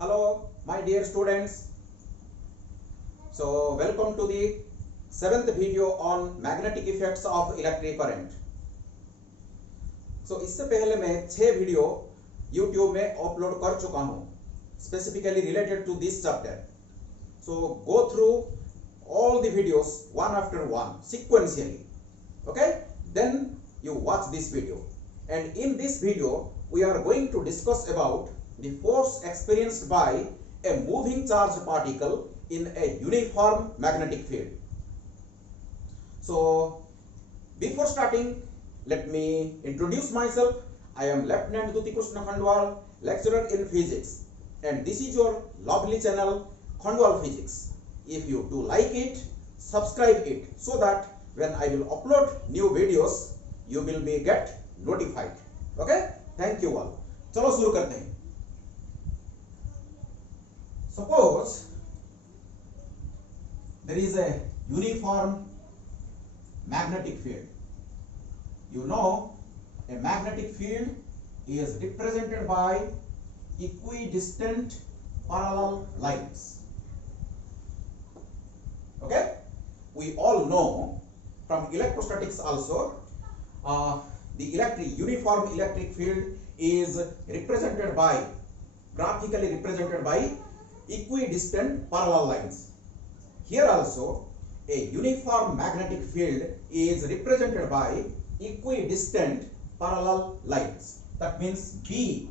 Hello, my dear students. So, welcome to the 7th video on magnetic effects of electric current. So, इससे पहले मैं 6 video YouTube में upload कर चुका हूँ, specifically related to this chapter. So, go through all the videos one after one sequentially. Okay? Then you watch this video. And in this video, we are going to discuss about the force experienced by a moving charged particle in a uniform magnetic field. So, before starting, let me introduce myself. I am Lieutenant Duti Krishna Khandwal, lecturer in physics, and this is your lovely channel Khandwal Physics. If you do like it, subscribe it so that when I will upload new videos, you will be get notified. Okay? Thank you all. चलो शुरू करते हैं. Suppose there is a uniform magnetic field. You know, a magnetic field is represented by equidistant parallel lines. Okay? We all know from electrostatics also, the uniform electric field is represented by, graphically represented by equidistant parallel lines. Here also, a uniform magnetic field is represented by equidistant parallel lines. That means B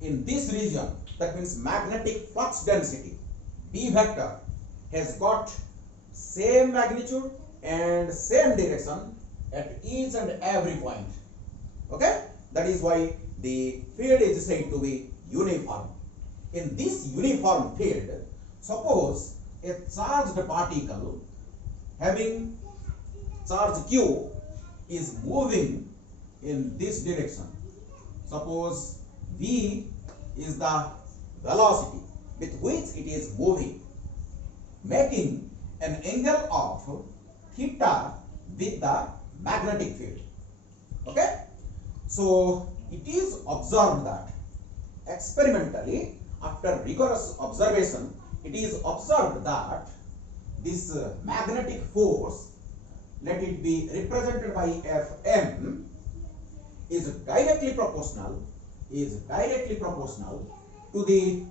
in this region, that means magnetic flux density, B vector has got same magnitude and same direction at each and every point. Okay? That is why the field is said to be uniform. In this uniform field, suppose a charged particle having charge Q is moving in this direction. Suppose V is the velocity with which it is moving, making an angle of theta with the magnetic field. Okay? So, it is observed that experimentally, after rigorous observation, it is observed that this magnetic force, let it be represented by Fm, is directly proportional to the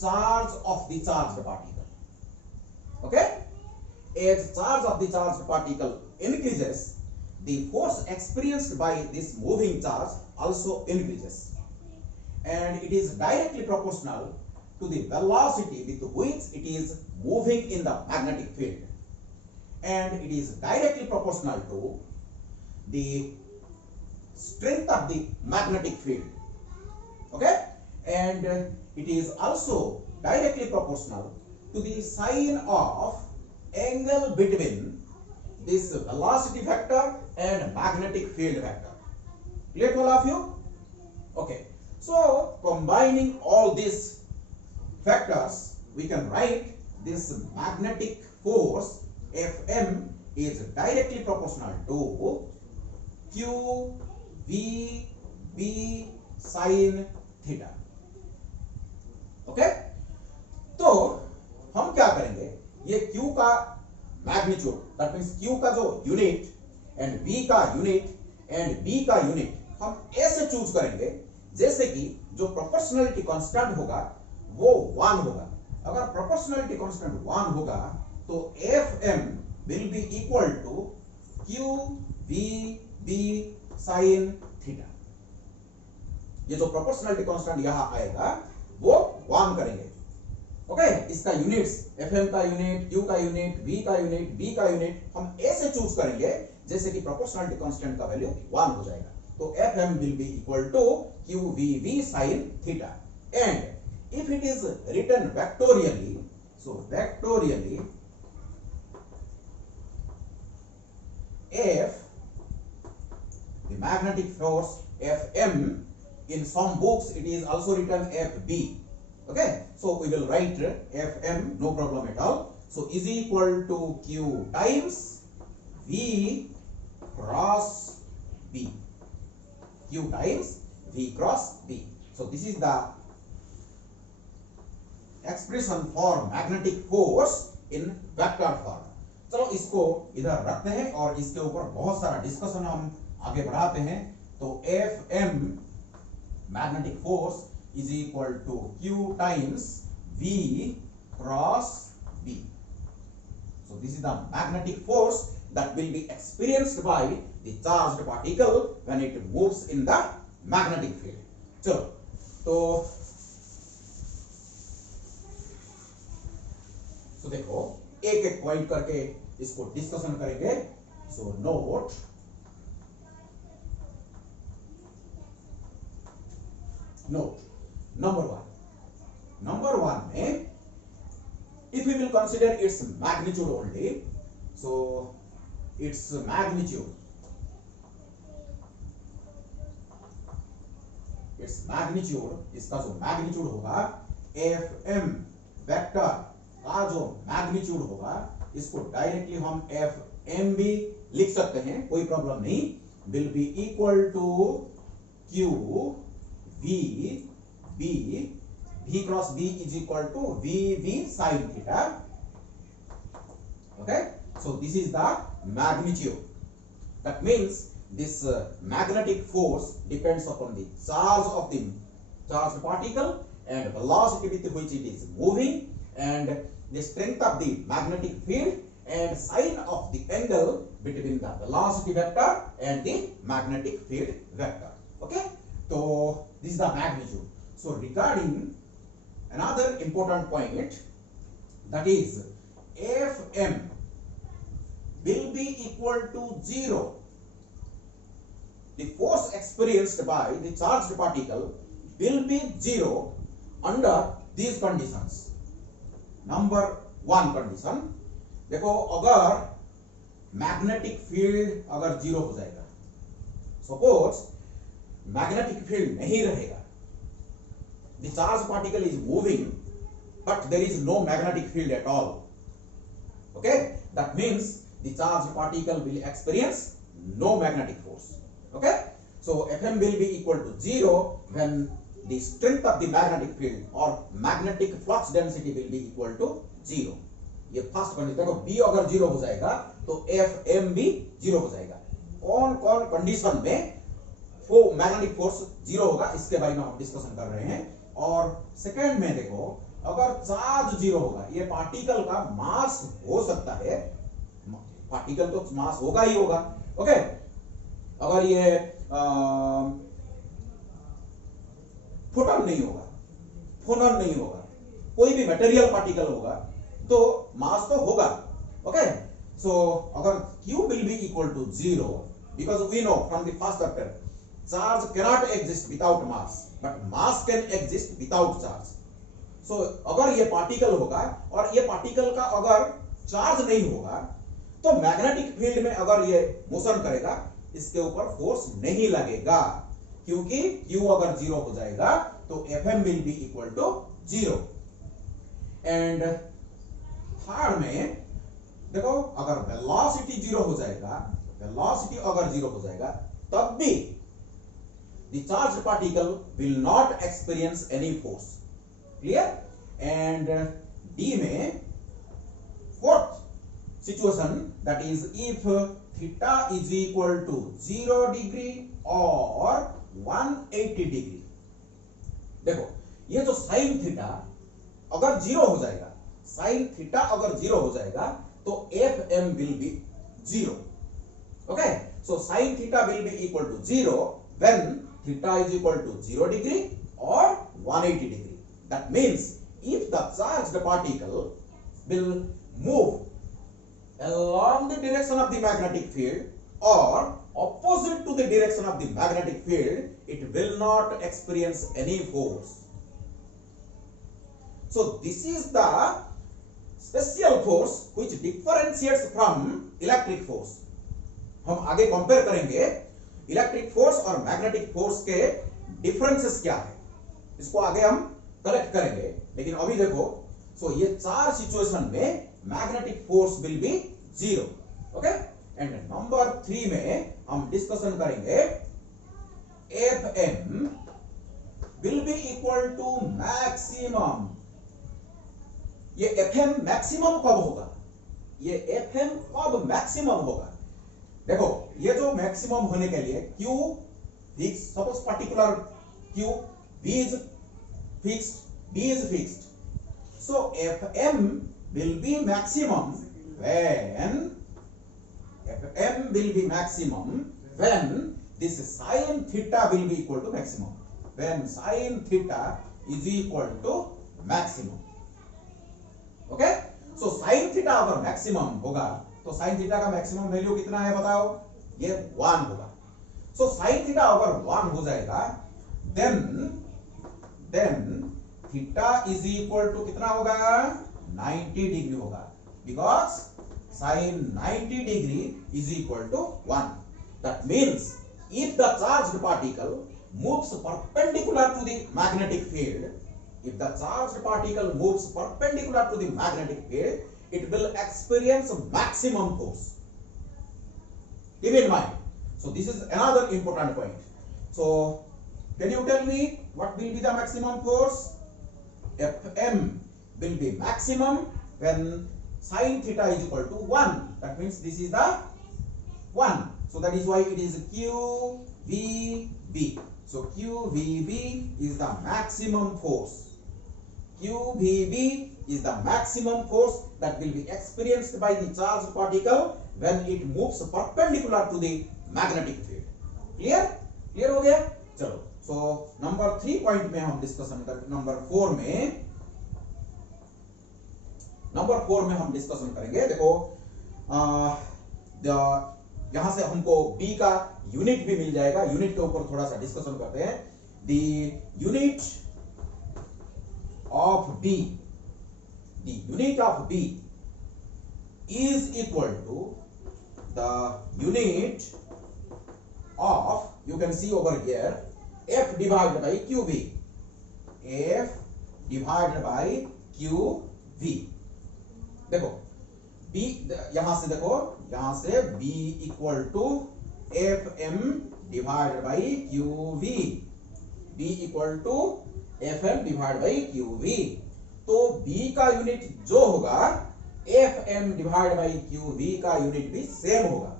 charge of the charged particle. Okay? As charge of the charged particle increases, the force experienced by this moving charge also increases. And it is directly proportional to the velocity with which it is moving in the magnetic field. And it is directly proportional to the strength of the magnetic field. Okay? And it is also directly proportional to the sign of angle between this velocity vector and magnetic field vector. Clear to all of you? Okay. So, combining all these factors, we can write this magnetic force Fm is directly proportional to Q V B sin theta. Okay? तो हम क्या करेंगे, ये Q का magnitude, that means Q का जो unit and V का unit and B का यूनिट हम ऐसे चूज करेंगे जैसे कि जो प्रोपोर्शनलिटी कांस्टेंट होगा वो 1 होगा. अगर प्रोपोर्शनलिटी कांस्टेंट 1 होगा तो Fm will be equal to Q V B sin theta. ये जो प्रोपोर्शनलिटी कांस्टेंट यहां आएगा वो 1 करेंगे. ओके? इसका यूनिट्स Fm का यूनिट, Q का यूनिट, V का यूनिट, B का यूनिट हम ऐसे चूज करेंगे जैसे कि प्रोपोर्शनलिटी कांस्टेंट का वैल्यू 1 हो जाएगा. तो Fm will be equal to QVV sin theta. And if it is written vectorially, so vectorially F, the magnetic force Fm, in some books it is also written Fb. Okay, so we will write Fm, no problem at all. So is equal to Q times V cross B. Q times V cross B. So this is the expression for magnetic force in vector form. चलो इसको इधर रखते हैं और इसके ऊपर बहुत सारा डिस्कशन हम आगे बढ़ाते हैं. तो Fm magnetic force is equal to Q times V cross B. So this is the magnetic force that will be experienced by the charged particle when it moves in the magnetic field. चलो तो देखो एक एक point करके इसको discussion करेंगे. So note number one में if we will consider its magnitude only, so its magnitude इसका जो मैग्नीट्यूड होगा Fm वेक्टर का जो मैग्नीट्यूड होगा इसको डायरेक्टली हम Fm भी लिख सकते हैं, कोई प्रॉब्लम नहीं. Will be equal to Q V cross B is equal to VV sin theta. Okay, so this is the magnitude. That means this magnetic force depends upon the charge of the charged particle and velocity with which it is moving and the strength of the magnetic field and sign of the angle between the velocity vector and the magnetic field vector. Okay, so this is the magnitude. So regarding another important point, that is Fm will be equal to 0. The force experienced by the charged particle will be 0 under these conditions. Number one condition, देखो अगर magnetic field अगर 0 हो जाएगा, suppose magnetic field नहीं रहेगा, the charged particle is moving but there is no magnetic field at all. Okay, that means the charged particle will experience no magnetic force. Okay, so Fm will be equal to 0 when the strength of the magnetic field or magnetic flux density will be equal to 0. ये first condition. देखो B अगर 0 हो जाएगा तो Fm भी 0 हो जाएगा. कौन कौन कंडीशन में मैग्नेटिक फोर्स 0 होगा इसके बारे में हम डिस्कशन कर रहे हैं. और सेकेंड में देखो अगर चार्ज 0 होगा, ये पार्टिकल का मास हो सकता है, पार्टिकल तो मास होगा ही होगा. ओके, अगर ये फोटॉन नहीं होगा, फोनॉन नहीं होगा, कोई भी मटेरियल पार्टिकल होगा तो मास तो होगा. ओके, सो अगर Q will be equal to 0 because we know from the first chapter charge cannot exist without mass but mass can exist without charge. So अगर ये पार्टिकल होगा और ये पार्टिकल का अगर चार्ज नहीं होगा तो मैग्नेटिक फील्ड में अगर ये मोशन करेगा इसके ऊपर फोर्स नहीं लगेगा, क्योंकि Q अगर 0 हो जाएगा तो Fm will be equal to 0. And third में देखो अगर वेलोसिटी 0 हो जाएगा, वेलोसिटी अगर 0 हो जाएगा तब भी the charged particle will not experience any force. Clear? And D में fourth situation, that is if theta is equal to 0 degree or 180 degree. देखो ये जो साइन थीटा अगर 0 हो जाएगा, साइन थीटा अगर 0 हो जाएगा तो Fm will be 0. Okay, so sin theta will be equal to 0 when theta is equal to 0 degree or 180 degree. That means if the charged particle will move along the direction of the magnetic field or opposite to the direction of the magnetic field, it will not experience any force. So this is the special force which differentiates from electric force. हम आगे compare करेंगे electric force और magnetic force के differences क्या है, इसको आगे हम कलेक्ट करेंगे. लेकिन अभी देखो, सो ये चार सिचुएशन में magnetic force will be 0. Okay, and number 3 में हम डिस्कशन करेंगे Fm will be equal to maximum. ये Fm मैक्सिमम कब होगा? ये Fm कब मैक्सिमम होगा? देखो ये जो मैक्सिमम होने के लिए Q fix, suppose particular Q, V is fixed, B is fixed. So Fm will be maximum when this sin theta will be equal to maximum. When sin theta is equal to maximum. Okay? So sin theta अगर maximum होगा तो sin theta का maximum value कितना है बताओ? ये 1 होगा. So sin theta अगर 1 हो जाएगा then theta is equal to कितना होगा? 90 डिग्री होगा, because sin 90 degree is equal to 1. That means if the charged particle moves perpendicular to the magnetic field, if the charged particle moves perpendicular to the magnetic field, it will experience maximum force. Keep in mind. So this is another important point. So can you tell me what will be the maximum force? Fm will be maximum when sin theta is equal to 1. That means this is the 1. So that is why it is QVB. So QVB is the maximum force. QVB is the maximum force that will be experienced by the charged particle when it moves perpendicular to the magnetic field. Clear? Clear हो गया? चलो. So number 3 point में हम discussion करेंगे. Number 4 में हम discussion करेंगे. देखो यहां से हमको B का यूनिट भी मिल जाएगा. यूनिट के ऊपर थोड़ा सा डिस्कशन करते हैं. The unit of B is equal to the unit of, you can see over here, F divided by QV. F divided by QV. देखो B, यहां से देखो, यहां से B equal to FM divided by QV. B equal to FM divide by QV. तो B का unit जो होगा FM डिवाइड बाई QV का यूनिट भी सेम होगा.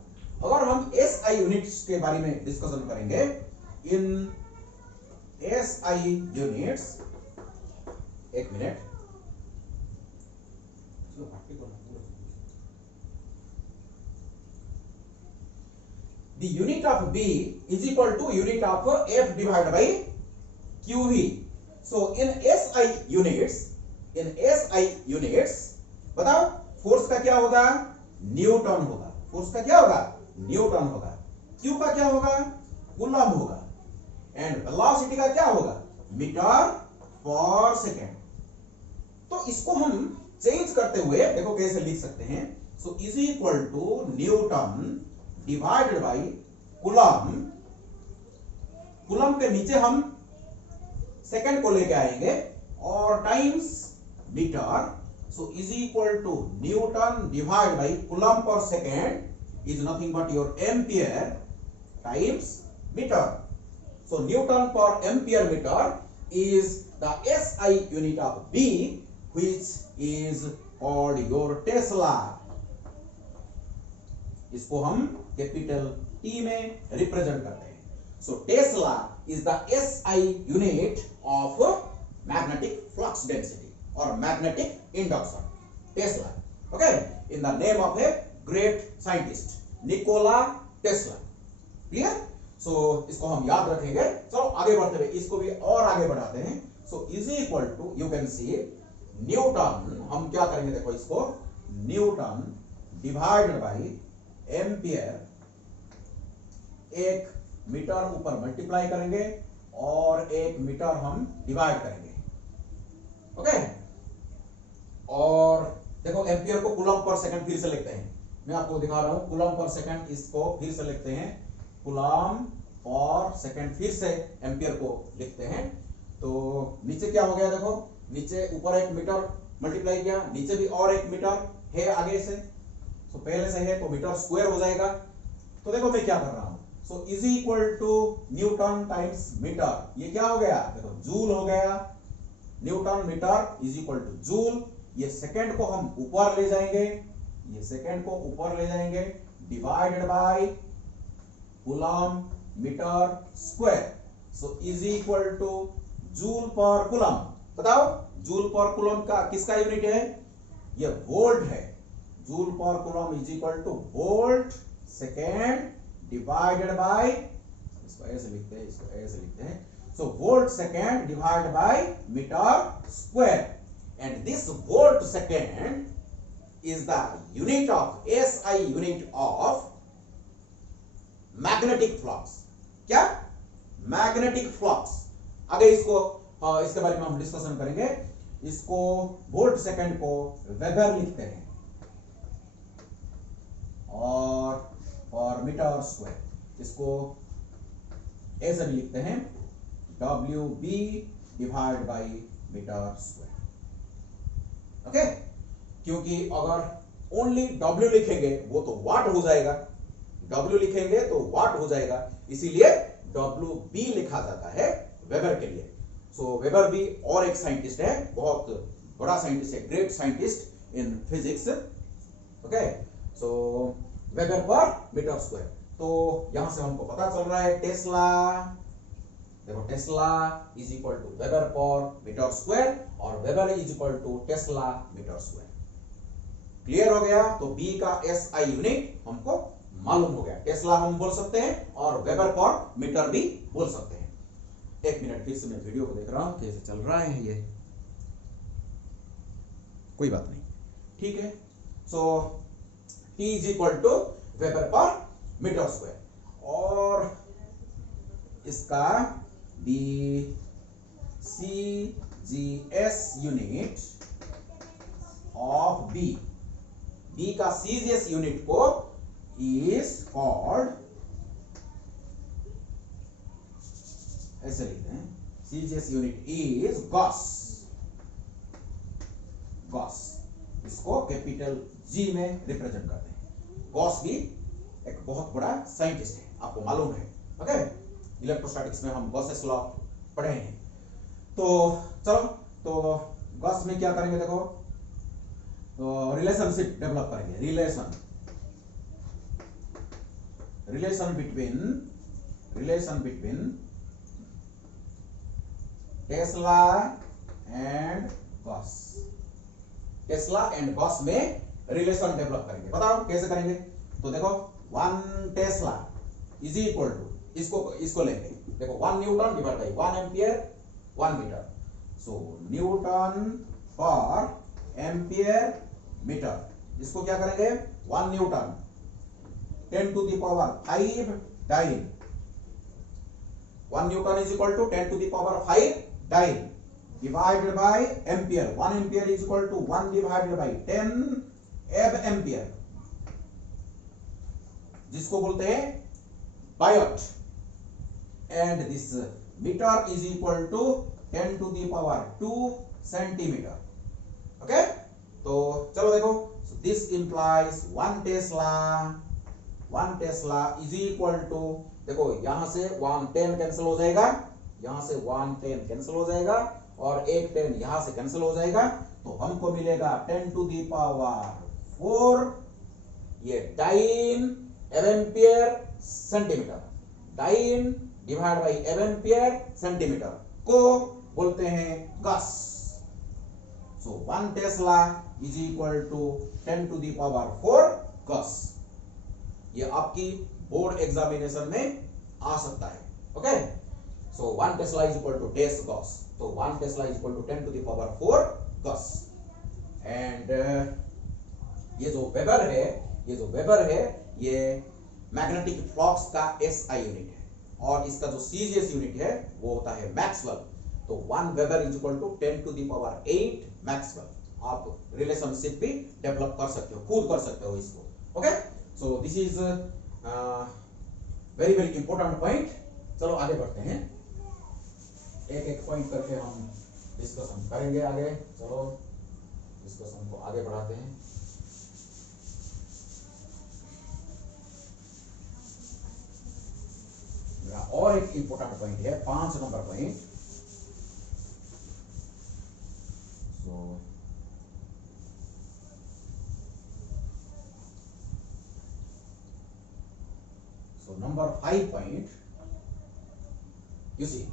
अगर हम SI यूनिट्स के बारे में डिस्कशन करेंगे, इन SI यूनिट्स, एक minute, the unit of B is equal to unit of F divided by QV. So in SI units, बताओ फोर्स का क्या होगा? न्यूटन होगा. फोर्स का क्या होगा? न्यूटन होगा. Q का क्या होगा? कूलम होगा. एंड वेलोसिटी का क्या होगा? Metre per second. तो इसको हम चेंज करते हुए देखो कैसे लिख सकते हैं. So is equal to newton divided by coulomb. Coulomb के नीचे हम सेकंड को लेके आएंगे और times metre. So is equal to newton divide by coulomb per second is nothing but your ampere times metre. So newton per ampere metre is the SI unit of B, which is called your Tesla. इसको हम capital T में represent करते हैं. So tesla is the SI unit of magnetic flux density और magnetic induction. Tesla, okay, in the name of a great scientist Nikola Tesla. Clear? So इसको हम याद रखेंगे. चलो आगे बढ़ते हुए इसको भी और आगे बढ़ाते हैं. So is equal to, you can see, newton, हम क्या करेंगे देखो इसको, न्यूटन डिवाइडेड बाई एम्पियर, एक मीटर ऊपर मल्टीप्लाई करेंगे और एक मीटर हम डिवाइड करेंगे. ओके, और देखो एम्पियर को कूलम पर सेकंड फिर से लिखते हैं. मैं आपको दिखा रहा हूं कूलम पर सेकंड. इसको फिर से लिखते हैं कूलम पर सेकंड. फिर से एम्पियर को लिखते हैं. तो नीचे क्या हो गया देखो, नीचे ऊपर एक मीटर मल्टीप्लाई किया, नीचे भी और एक मीटर है आगे से. तो पहले से है तो मीटर स्क्वायर हो जाएगा. तो देखो मैं क्या कर रहा हूं, so is equal to newton times metre. ये क्या हो गया, देखो जूल हो गया। Newton metre is equal to joule. ये सेकंड को हम ऊपर ले जाएंगे, ये सेकंड को ऊपर ले जाएंगे, divided by coulomb metre square. So is equal to joule per coulomb. बताओ जूल पर कूलम का किसका यूनिट है, ये वोल्ट है। Joule per coulomb is equal to volt second divided by, इसको ऐसे लिखते हैं, इसको ऐसे लिखते हैं। So volt second divided by metre square. And this volt second is the unit of SI unit of magnetic flux. क्या, मैग्नेटिक फ्लक्स। आगे इसको इसके बारे में हम डिस्कशन करेंगे। इसको वोल्ट सेकेंड को वेबर लिखते हैं और मीटर स्क्वायर इसको ऐसे भी लिखते हैं, WB divide by metre square. Okay, क्योंकि अगर ओनली W लिखेंगे वो तो वाट हो जाएगा, W लिखेंगे तो वाट हो जाएगा, इसीलिए WB लिखा जाता है वेबर के लिए। सो वेबर भी और एक साइंटिस्ट है, बहुत बड़ा साइंटिस्ट है, great scientist in physics. Okay, so weber per metre square. तो यहां से हमको पता चल रहा है टेस्ला, देखो tesla is equal to weber per metre square और weber is equal to tesla metre square. Clear हो गया। तो बी का SI यूनिट हमको मालूम हो गया। टेस्ला हम बोल सकते हैं और वेबर पर मीटर भी बोल सकते हैं। एक मिनट, फिर से मैं वीडियो को देख रहा हूं कैसे चल रहा है ये, कोई बात नहीं, ठीक है। So T is equal to weber per metre square और इसका CGS यूनिट ऑफ बी का CGS यूनिट को इज कॉल्ड, ऐसे लिखते हैं, CGS unit is gauss. Gauss इसको कैपिटल G में रिप्रेजेंट करते हैं। गॉस भी एक बहुत बड़ा साइंटिस्ट है, आपको मालूम है। ओके, इलेक्ट्रोस्टैटिक्स में हम गॉसेस लॉ पढ़े हैं। तो चलो, तो गॉस में क्या करेंगे, देखो तो रिलेशनशिप डेवलप करेंगे। Relation between Tesla and Gauss. Tesla and Gauss में रिलेशन डेवलप करेंगे। बताओ कैसे करेंगे। तो देखो 1 टेस्ला इज इक्वल टू, इसको लेंगे, देखो 1 newton divide by 1 ampere 1 metre. So newton per ampere metre, इसको क्या करेंगे 1 newton 10 to the power 5 dyne. 1 newton is equal to 10 to the power 5 dyne divided by ampere. 1 ampere is equal to 1 divided by 10 abampere, जिसको बोलते हैं biot. And this metre is equal to 10 to the power 2 centimetre. Okay, तो चलो देखो, this implies 1 tesla is equal to, देखो यहां से 1 10 cancel हो जाएगा, यहां से 1 10 कैंसिल हो जाएगा और एक 10 यहां से कैंसिल हो जाएगा, तो हमको मिलेगा 10 टू द पावर 4 ये dyne ampere centimetre. Dyne divide by ampere centimetre को बोलते हैं gauss. So 1 tesla is equal to 10 to the power 4 gauss. ये आपकी बोर्ड एग्जामिनेशन में आ सकता है। Okay, so 1 tesla is equal to टेस गॉस। तो 1 tesla is equal to 10 to the power 4 gauss. And ये जो वेबर है ये मैग्नेटिक फ्लक्स का SI यूनिट है और इसका जो CGS यूनिट है वो होता है मैक्सवेल। तो 1 weber is equal to 10 to the power 8 maxwell. आप रिलेशनशिप भी डेवलप कर सकते हो, खुद कर सकते हो इसको। Okay, so this is very very important point. चलो आगे बढ़ते हैं, एक एक पॉइंट करके हम डिस्कशन करेंगे आगे। चलो डिस्कशन को आगे बढ़ाते हैं। और एक इंपॉर्टेंट पॉइंट है 5 number point. So number 5 point, you see,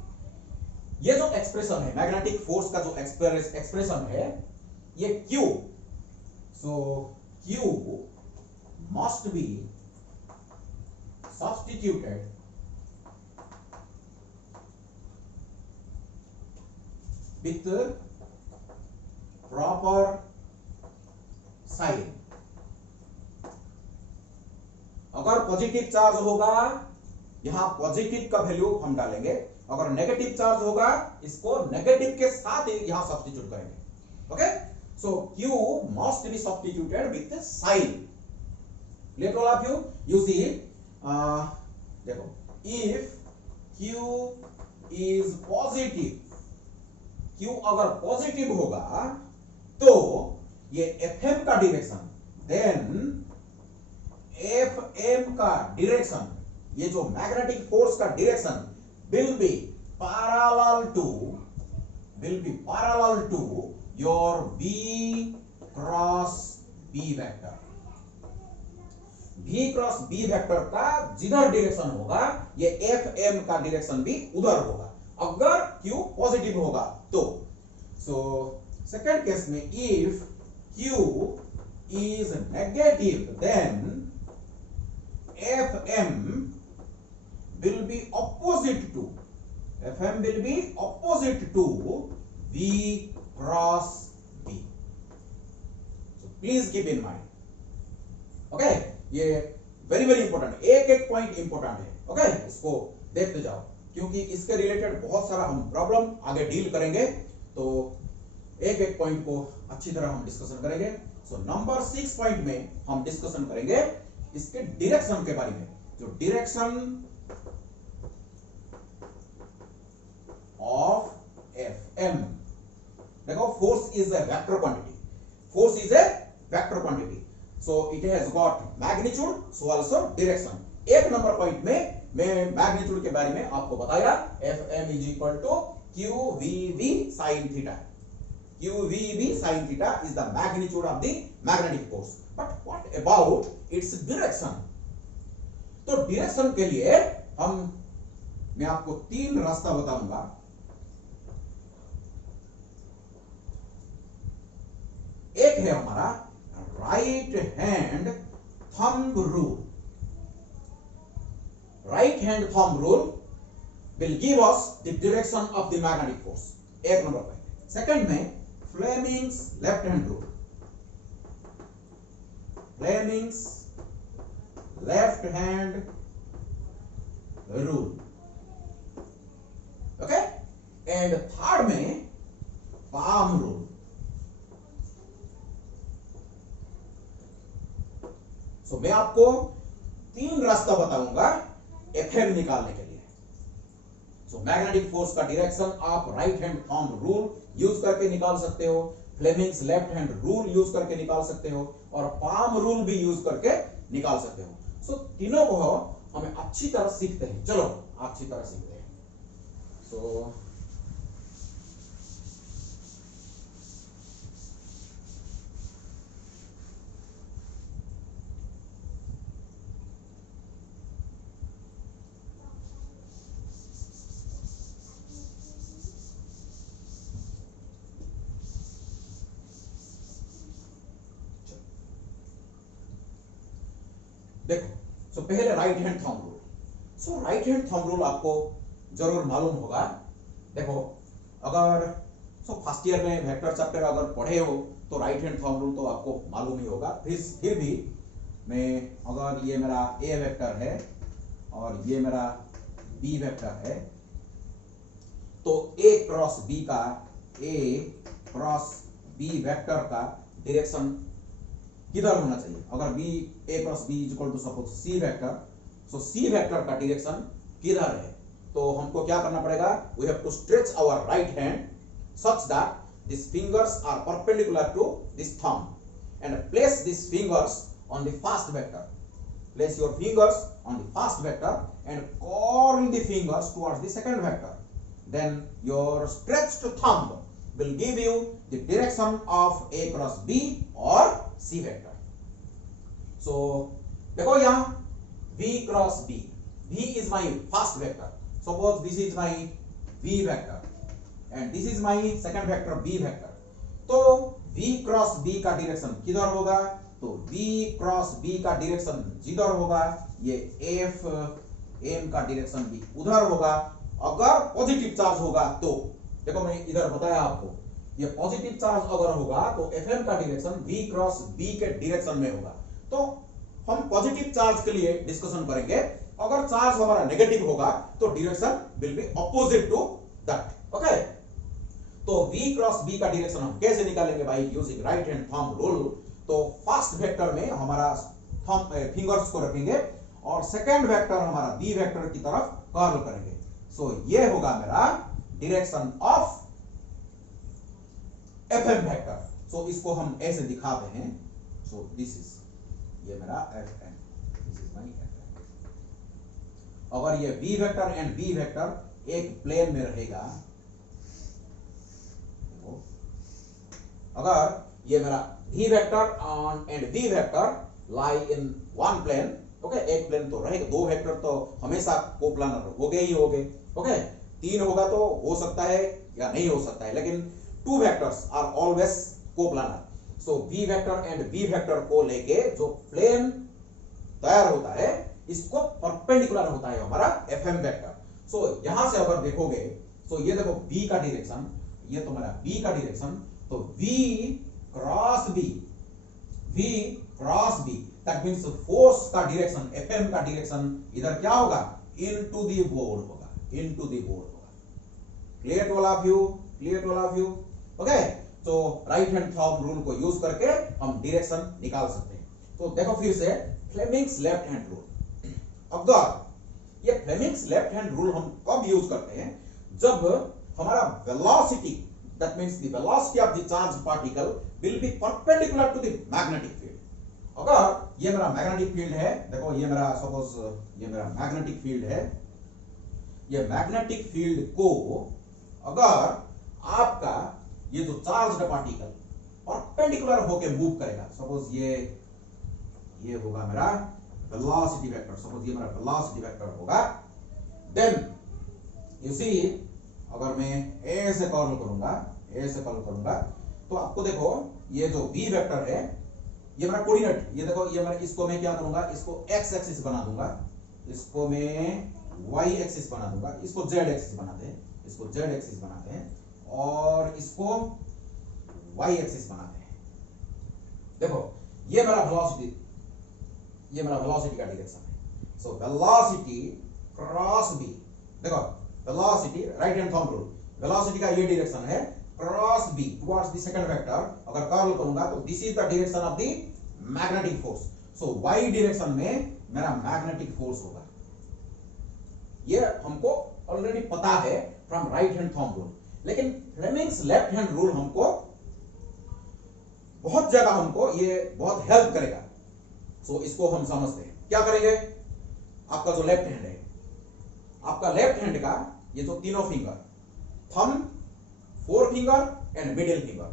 ये जो एक्सप्रेशन है मैग्नेटिक फोर्स का जो एक्सप्रेशन है ये Q, so Q must be substituted with proper sign. अगर पॉजिटिव चार्ज होगा यहां पॉजिटिव का वैल्यू हम डालेंगे, अगर नेगेटिव चार्ज होगा इसको नेगेटिव के साथ यहां सब्स्टिट्यूट करेंगे। Okay, so Q must be substituted with sign. Let all of you see, देखो, if Q is positive, Q अगर पॉजिटिव होगा तो ये FM का डायरेक्शन, देन FM का डायरेक्शन, ये जो मैग्नेटिक फोर्स का direction will be parallel to your V cross B vector. V cross B vector का जिधर डायरेक्शन होगा ये FM का डायरेक्शन भी उधर होगा अगर Q पॉजिटिव होगा तो। सो सेकंड केस में if Q is negative then FM will be opposite to V cross B. So please keep in mind. Okay, ये वेरी वेरी इंपॉर्टेंट, एक एक पॉइंट इंपॉर्टेंट है। ओके, इसको देखते जाओ क्योंकि इसके रिलेटेड बहुत सारा हम प्रॉब्लम आगे डील करेंगे, तो एक एक पॉइंट को अच्छी तरह हम डिस्कशन करेंगे। सो नंबर 6 पॉइंट में हम डिस्कशन करेंगे इसके डायरेक्शन के बारे में। जो डायरेक्शन ऑफ FM, देखो force is a vector quantity, so it has got magnitude, so also direction। एक नंबर पॉइंट में मैं मैग्नीट्यूड के बारे में आपको बताया, FM is equal to QVV sin theta। QVV sin theta is the magnitude of the magnetic force, but what about its direction? तो direction के लिए मैं आपको 3 रास्ता बताऊंगा। एक है हमारा right hand thumb rule. Right hand thumb rule will give us the direction of the magnetic force, एक नंबर पे। सेकंड में Fleming's left hand rule, Fleming's left hand rule, okay. And third में पाम रूल। सो मैं आपको 3 रास्ता बताऊंगा FM निकालने के लिए। सो मैग्नेटिक फोर्स का डायरेक्शन आप right hand thumb rule use करके निकाल सकते हो, Fleming's left hand rule use करके निकाल सकते हो, और पाम रूल भी यूज करके निकाल सकते हो। सो तीनों को हमें अच्छी तरह सीखते हैं, चलो अच्छी तरह सीखते हैं। सो देखो, सो पहले राइट हैंड थंब रूल। सो राइट हैंड थंब रूल आपको जरूर मालूम होगा। देखो, अगर फर्स्ट ईयर में वेक्टर चैप्टर अगर पढ़े हो तो राइट हैंड थंब रूल तो आपको मालूम ही होगा। फिर भी मैं, अगर ये मेरा A वेक्टर है और ये मेरा B वेक्टर है, तो A क्रॉस B वेक्टर का डायरेक्शन किधर होना चाहिए? अगर A cross B is equal to suppose C vector, so C vector का डायरेक्शन किधर है? तो हमको क्या करना पड़ेगा? We have to stretch our right hand such that this fingers are perpendicular to this thumb and place this fingers on the first vector. Place your fingers on the first vector and curl the fingers towards the second vector, then your stretched thumb will give you the direction of A cross B or C vector. So देखो यहाँ V cross B, V is my first vector. Suppose this is my V vector and this is my second vector B vector. तो V cross B का direction किधर होगा? तो V cross B का direction जिधर होगा, ये F M का डायरेक्शन भी उधर होगा। अगर पॉजिटिव चार्ज होगा तो देखो मैं इधर बताया आपको, ये पॉजिटिव चार्ज अगर होगा तो FM का डायरेक्शन V क्रॉस B के डायरेक्शन में होगा। तो हम पॉजिटिव चार्ज के लिए डिस्कशन करेंगे। अगर चार्ज हमारा नेगेटिव होगा तो direction will be opposite to that. Okay, तो V क्रॉस B का डायरेक्शन हम कैसे निकालेंगे भाई? Using right hand thumb rule. तो फर्स्ट वेक्टर में हमारा थंब फिंगर्स को रखेंगे और सेकंड वेक्टर हमारा B वेक्टर की तरफ कर्ल करेंगे। सो ये होगा मेरा direction of FM vector. So इसको हम ऐसे दिखाते हैं। सो दिस इज ये मेरा FM, this is my FM। अगर ये B vector and B vector एक प्लेन में रहेगा, अगर ये मेरा V vector and B vector lie in one plane, okay, एक प्लेन तो रहेगा, दो वेक्टर तो हमेशा कोप्लानर हो गए ही हो गए। ओके, तीन होगा तो हो सकता है या नहीं हो सकता है, लेकिन two vectors are always coplanar. So V vector and B vector को लेके जो प्लेन तैयार होता है इसको परपेंडिकुलर होता है हमारा FM वेक्टर। सो यहां से अगर देखोगे तो ये देखो B का डायरेक्शन, ये तो मेरा B का डायरेक्शन, तो V cross B that means force का डायरेक्शन, FM का डायरेक्शन इधर क्या होगा? इनटू द बोर्ड होगा, इनटू द बोर्ड होगा। Clear to all of you? Clear to all of you? Okay, तो राइट हैंड थंब रूल को यूज करके हम डायरेक्शन निकाल सकते हैं। तो देखो फिर से फ्लेमिंग्स लेफ्ट हैंड रूल। अगर ये फ्लेमिंग्स लेफ्ट हैंड रूल हम कब यूज करते हैं? जब हमारा velocity, that means the velocity of the charge particle will be perpendicular to the magnetic field. अगर ये मेरा मैग्नेटिक फील्ड है, देखो ये मेरा सपोज ये मेरा मैग्नेटिक फील्ड है, ये मैग्नेटिक फील्ड को अगर आपका ये जो चार्ज्ड पार्टिकल परपेंडिकुलर होके मूव करेगा, सपोज ये होगा मेरा वेलोसिटी वेक्टर, सपोज ये मेरा वेलोसिटी वेक्टर होगा, देन यू सी अगर मैं ऐसे कर्ल करूंगा तो आपको देखो ये जो B वेक्टर है, ये मेरा कोऑर्डिनेट, ये देखो ये मैं इसको मैं क्या करूंगा? इसको x एक्सिस बना दूंगा, इसको मैं y एक्सिस बना दूंगा, इसको z एक्सिस बनाते हैं, इसको z एक्सिस बनाते हैं और इसको y एक्सिस बनाते हैं। देखो ये मेरा वेलोसिटी, ये मेरा वेलोसिटी का डायरेक्शन है। सो वेलोसिटी क्रॉस B, देखो velocity right hand thumb rule, velocity का ये डायरेक्शन है cross B towards the second vector. अगर कर्ल करूंगा तो this is the direction of the magnetic force. So y direction में मेरा मैग्नेटिक फोर्स होगा। ये हमको ऑलरेडी पता है from right hand thumb rule, लेकिन फ्लेमिंग्स लेफ्ट हैंड रूल हमको बहुत जगह हमको ये बहुत हेल्प करेगा। सो इसको हम समझते हैं। क्या करेंगे? आपका जो लेफ्ट हैंड है, आपका लेफ्ट हैंड का ये जो तीनों finger, thumb, four finger and middle finger,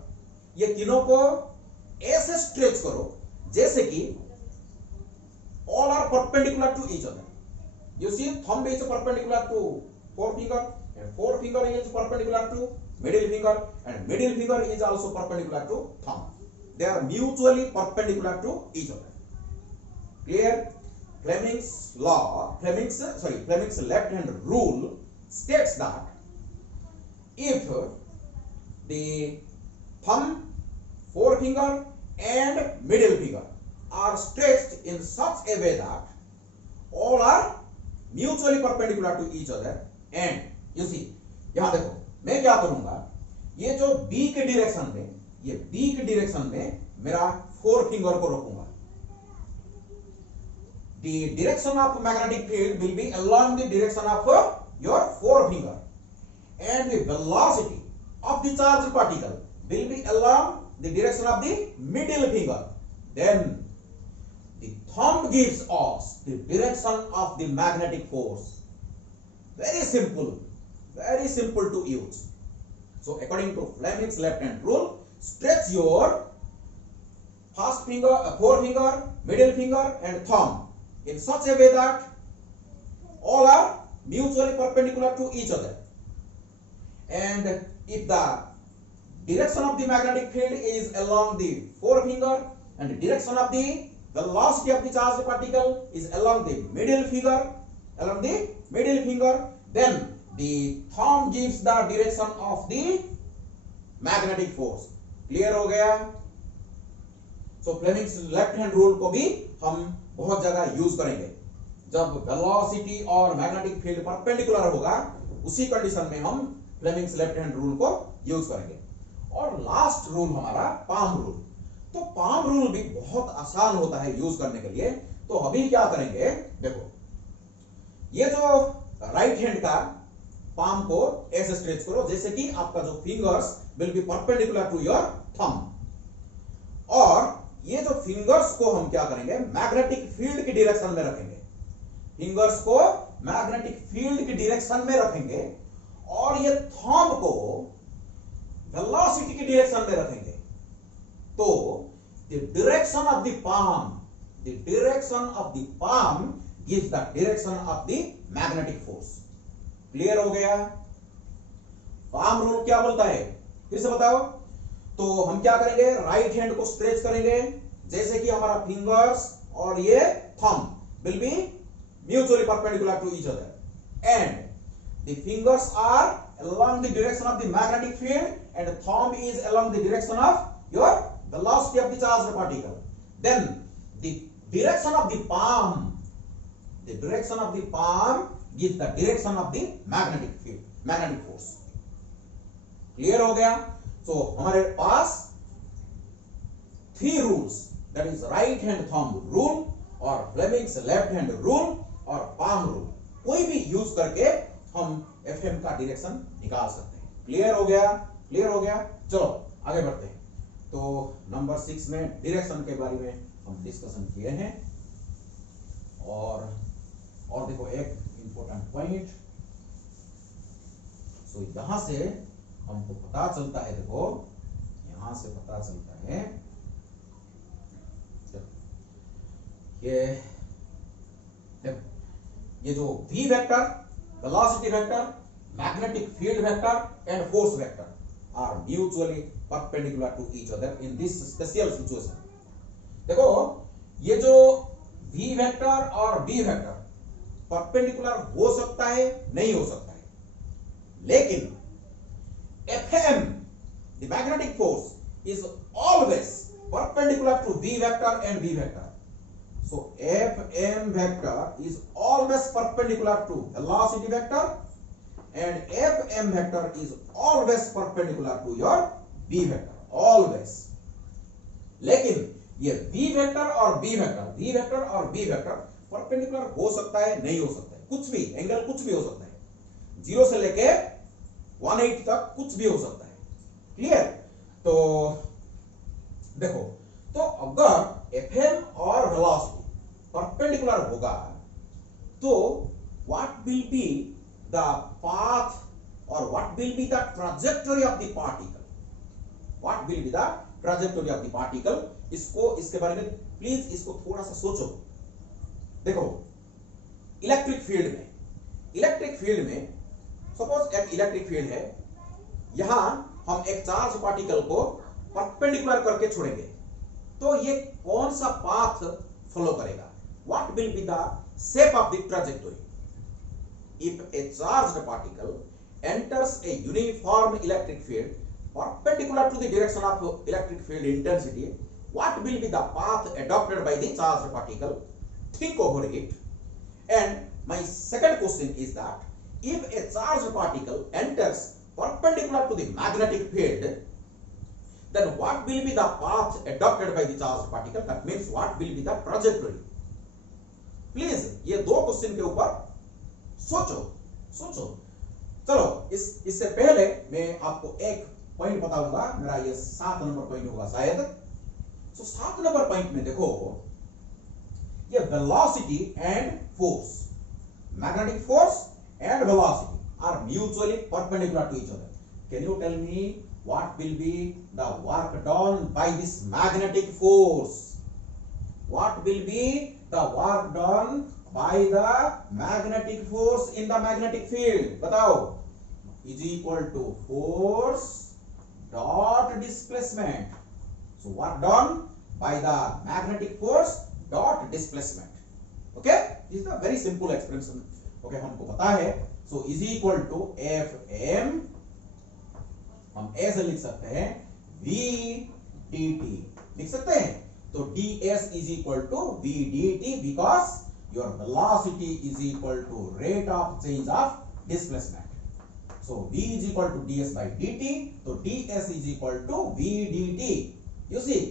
ये तीनों को ऐसे स्ट्रेच करो जैसे कि all are perpendicular to each other. You see thumb is perpendicular to four finger and four finger is perpendicular to middle finger and middle finger is also perpendicular to thumb. They are mutually perpendicular to each other. Clear? Fleming's left hand rule states that if the thumb, forefinger and middle finger are stretched in such a way that all are mutually perpendicular to each other, and you see यहां देखो मैं क्या करूंगा, ये जो B के direction में, ये B के डायरेक्शन में मेरा फोर फिंगर को रखूंगा। The direction of magnetic field will be along the direction of your forefinger, and the velocity of the charged particle will be along the direction of the middle finger. Then the thumb gives us the direction of the magnetic force. Very simple to use. So according to Fleming's left hand rule, stretch your first finger, forefinger, middle finger and thumb in such a way that all are mutually perpendicular to each other. And if the direction of the magnetic field is along the forefinger and the direction of the velocity of the charged particle is along the middle finger, then the thumb gives the direction of the magnetic force. Clear हो गया? So Fleming's left hand rule को भी हम बहुत जगह use करेंगे जब velocity और मैग्नेटिक फील्ड परपेंडिकुलर होगा, उसी कंडीशन में हम फ्लेमिंग्स लेफ्ट हैंड रूल को यूज करेंगे। और लास्ट रूल हमारा पाम रूल। तो पाम रूल भी बहुत आसान होता है यूज करने के लिए। तो अभी क्या करेंगे, देखो ये जो राइट हैंड का पाम को ऐसे स्ट्रेच करो जैसे कि आपका जो fingers will be perpendicular to your thumb, और ये जो फिंगर्स को हम क्या करेंगे, मैग्नेटिक फील्ड की डायरेक्शन में रखेंगे। फिंगर्स को मैग्नेटिक फील्ड की डायरेक्शन में रखेंगे और ये थंब को वेलोसिटी की डायरेक्शन में रखेंगे। तो the direction of the palm gives the direction of the magnetic force. Clear हो गया? पाम रूल क्या बोलता है, फिर से बताओ। तो हम क्या करेंगे, राइट हैंड को स्ट्रेच करेंगे जैसे कि हमारा फिंगर्स और ये thumb will be mutually perpendicular to each other, and the fingers are along the direction of the magnetic field and the thumb is along the direction of your velocity of the charged particle. Then the direction of the palm gives the direction of the magnetic field, magnetic force. Clear हो गया? So हमारे पास 3 rules, that is right hand thumb rule और Fleming's left hand rule और palm rule, कोई भी use करके हम FM का डायरेक्शन निकाल सकते हैं। क्लियर हो गया? क्लियर हो गया? चलो आगे बढ़ते हैं। तो नंबर 6 में डायरेक्शन के बारे में हम डिस्कशन किए हैं। और देखो एक इंपॉर्टेंट पॉइंट, सो यहां से हमको पता चलता है, देखो यहां से पता चलता है ये जो v vector, velocity vector, magnetic field vector and force vector are mutually perpendicular to each other in this special situation. देखो ये जो v वेक्टर और b वेक्टर परपेंडिकुलर हो सकता है, नहीं हो सकता है, लेकिन Fm, the magnetic force, is always perpendicular to v vector and v vector. So Fm vector is always perpendicular to velocity vector and Fm vector is always perpendicular to your v vector, always. लेकिन ये v vector और b vector perpendicular हो सकता है, नहीं हो सकता है, कुछ भी एंगल कुछ भी हो सकता है, 0 से लेके 180 तक कुछ भी हो सकता है। क्लियर? तो देखो, तो अगर Fm और वेलोसिटी परपेंडिकुलर होगा तो what will be the path or what will be the trajectory of the particle? What will be the trajectory of the particle? इसके बारे में प्लीज इसको थोड़ा सा सोचो। देखो इलेक्ट्रिक फील्ड में सपोज एक इलेक्ट्रिक फील्ड है, यहां हम एक चार्ज पार्टिकल को परपेंडिकुलर करके छोड़ेंगे, तो ये कौन सा पाथ फॉलो करेगा? What will be the shape of the trajectory? If a charged particle enters a uniform electric field perpendicular to the direction of electric field intensity, what will be the path adopted by the charged particle? Think over it. And my second question is that if a charged particle enters perpendicular to the magnetic field, then what will be the path adopted by the charged particle? That means what will be the trajectory? Please ये 2 question के ऊपर सोचो। चलो इससे पहले मैं आपको एक पॉइंट बताऊंगा, मेरा ये 7 नंबर पॉइंट होगा शायद। 7 नंबर पॉइंट में देखो ये velocity and force, magnetic force and velocity are mutually perpendicular to each other. Can you tell me what will be the work done by this magnetic force? What will be the work done by the magnetic force in the magnetic field? बताओ. Is equal to force dot displacement. So work done by the magnetic force dot displacement. Okay? This is a very simple expression. Okay, हमको पता है. So is equal to Fm, हम ऐसे लिख सकते हैं V dt, लिख सकते हैं. तो ds is equal to V dt because your velocity is equal to rate of change of displacement. So V is equal to ds by dt. So ds is equal to V dt. You see,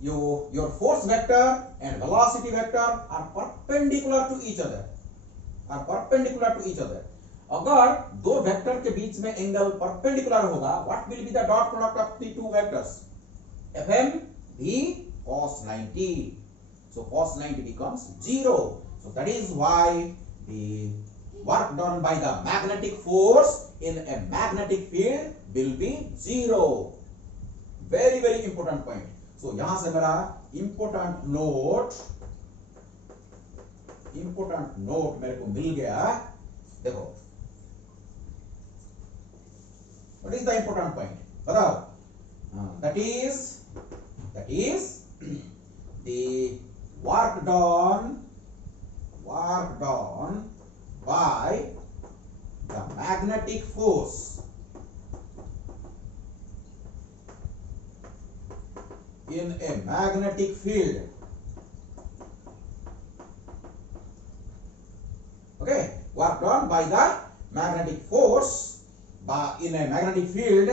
your force vector and velocity vector are perpendicular to each other. Are perpendicular to each other. अगर दो vector के बीच में angle perpendicular होगा, what will be the dot product of the two vectors? Fm v cos 90. So cos 90 becomes 0. So that is why the work done by the magnetic force in a magnetic field will be 0. Very very important point. So यहां से मेरा important note मेरे को मिल गया. देखो, what is the important point? बताओ. That is the work done by the magnetic force in a magnetic field. Okay, work done by the magnetic force in a magnetic field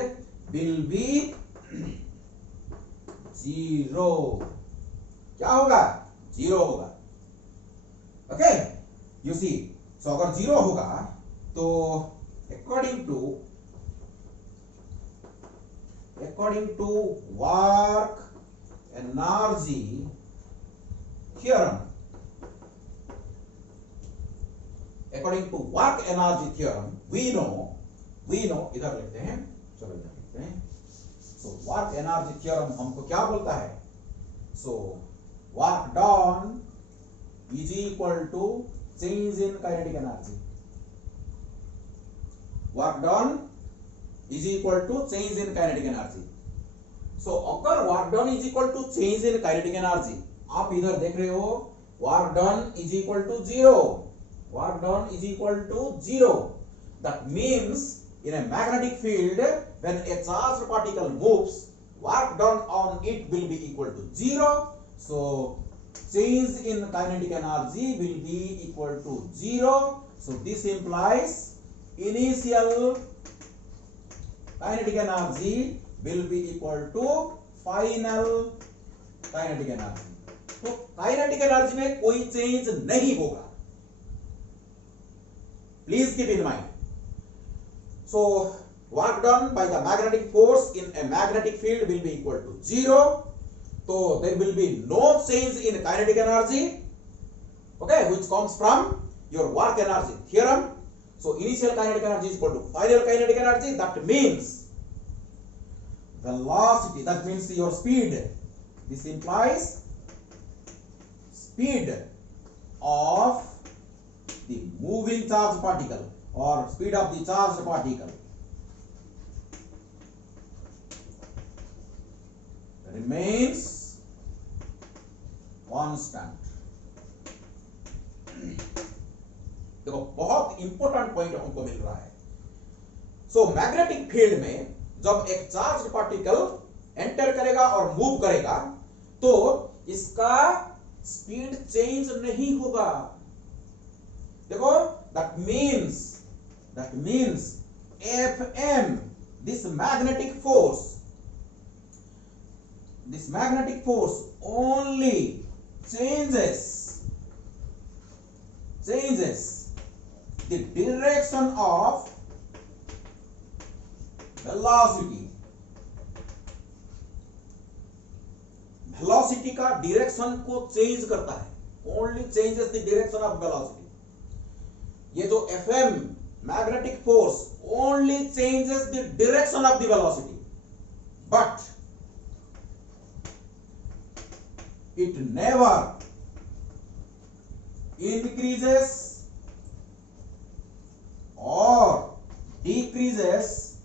will be 0. क्या होगा? 0 होगा. Okay, you see, so अगर 0 होगा तो according to work energy theorem, according to work energy theorem, we know इधर लिखते हैं, चलो इधर लिखते हैं. So work energy theorem हमको क्या बोलता है? So work done is equal to change in kinetic energy. Work done is equal to change in kinetic energy. So अगर work done is equal to change in kinetic energy, आप इधर देख रहे हो work done is equal to 0. Work done is equal to 0. That means in a magnetic field, when a charged particle moves, work done on it will be equal to 0. So change in kinetic energy will be equal to 0. So this implies initial kinetic energy will be equal to final kinetic energy. तो kinetic energy में कोई change नहीं होगा. Please keep in mind. So work done by the magnetic force in a magnetic field will be equal to 0. So there will be no change in kinetic energy, okay, which comes from your work energy theorem. So initial kinetic energy is equal to final kinetic energy. That means velocity, that means your speed. This implies speed of the moving charged particle or speed of the charged particle remains constant. देखो बहुत important point हमको मिल रहा है. So magnetic field में जब एक charge particle enter करेगा और मूव करेगा तो इसका स्पीड चेंज नहीं होगा. देखो, that means Fm, this magnetic force only changes the direction of velocity का डायरेक्शन को चेंज करता है. only changes the direction of velocity। ये जो Fm magnetic force only changes the direction of the velocity, but it never increases or decreases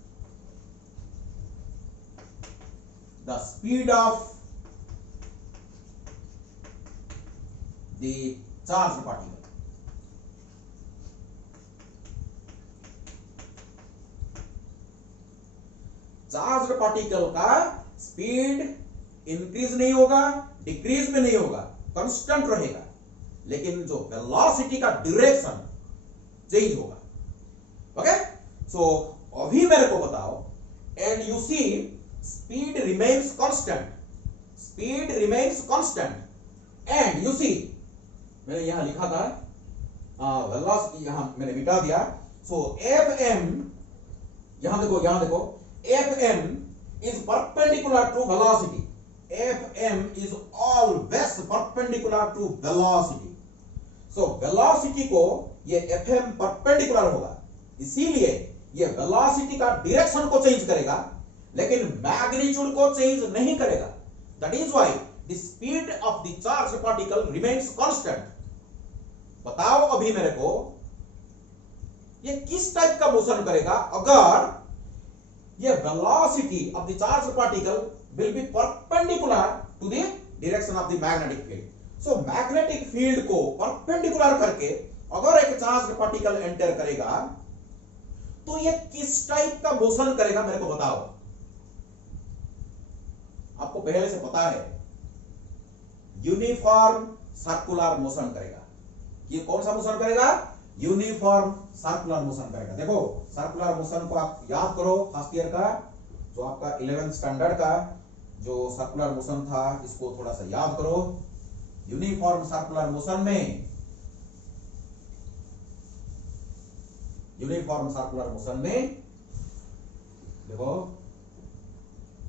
the speed of the charged particle। Charged particle का speed increase नहीं होगा, decrease भी नहीं होगा, constant रहेगा, लेकिन जो वेलोसिटी का डायरेक्शन चेंज होगा। ओके, सो अभी मेरे को बताओ, and you see speed remains constant, speed remains constant, and you see मैंने यहां लिखा था वेलोसिटी, यहां मैंने मिटा दिया। सो एफ एम, यहां देखो Fm is perpendicular to velocity। Fm is always perpendicular to velocity। So velocity को ये Fm perpendicular होगा, इसीलिए ये velocity का direction को change करेगा, लेकिन magnitude को change नहीं करेगा। That is why the speed of the charged particle remains constant। बताओ अभी मेरे को ये किस टाइप का मोशन करेगा अगर ये velocity of the charged particle will be perpendicular to the direction of the magnetic field। So magnetic field को perpendicular करके अगर एक charged particle enter करेगा तो ये किस टाइप का मोशन करेगा मेरे को बताओ। आपको पहले से पता है यूनिफॉर्म सर्कुलर मोशन करेगा। ये कौन सा मोशन करेगा? यूनिफॉर्म सर्कुलर मोशन करेगा। देखो सर्कुलर मोशन को आप याद करो, फर्स्ट ईयर का जो आपका 11th स्टैंडर्ड का जो सर्कुलर मोशन था, इसको थोड़ा सा याद करो। यूनिफॉर्म सर्कुलर मोशन में, यूनिफॉर्म सर्कुलर मोशन में देखो,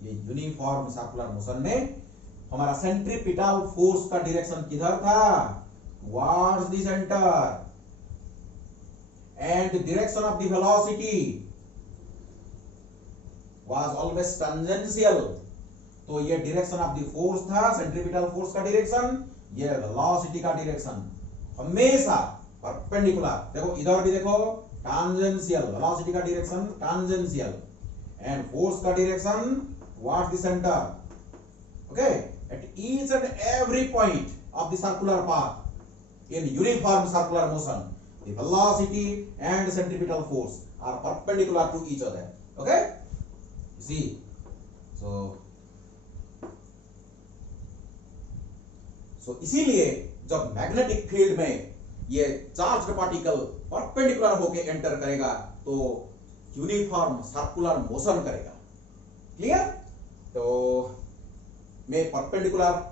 ये यूनिफॉर्म सर्कुलर मोशन में हमारा सेंट्रीपिटल फोर्स का डायरेक्शन किधर था? Towards the centre, and the direction of the velocity was always tangential। तो ये डायरेक्शन ऑफ द फोर्स था, सेंट्रीपिटल फोर्स का डायरेक्शन, ये वेलोसिटी का डायरेक्शन हमेशा परपेंडिकुलर। देखो इधर भी देखो टांजेंशियल, वेलोसिटी का डायरेक्शन टांजेंशियल एंड फोर्स का direction towards the centre. Okay, at each and every point of the circular path in uniform circular motion the velocity and centripetal force are perpendicular to each other। okay, see, so इसीलिए जब magnetic field में ये charged particle perpendicular होके enter करेगा तो uniform circular motion करेगा। Clear? तो मैं परपेंडिकुलर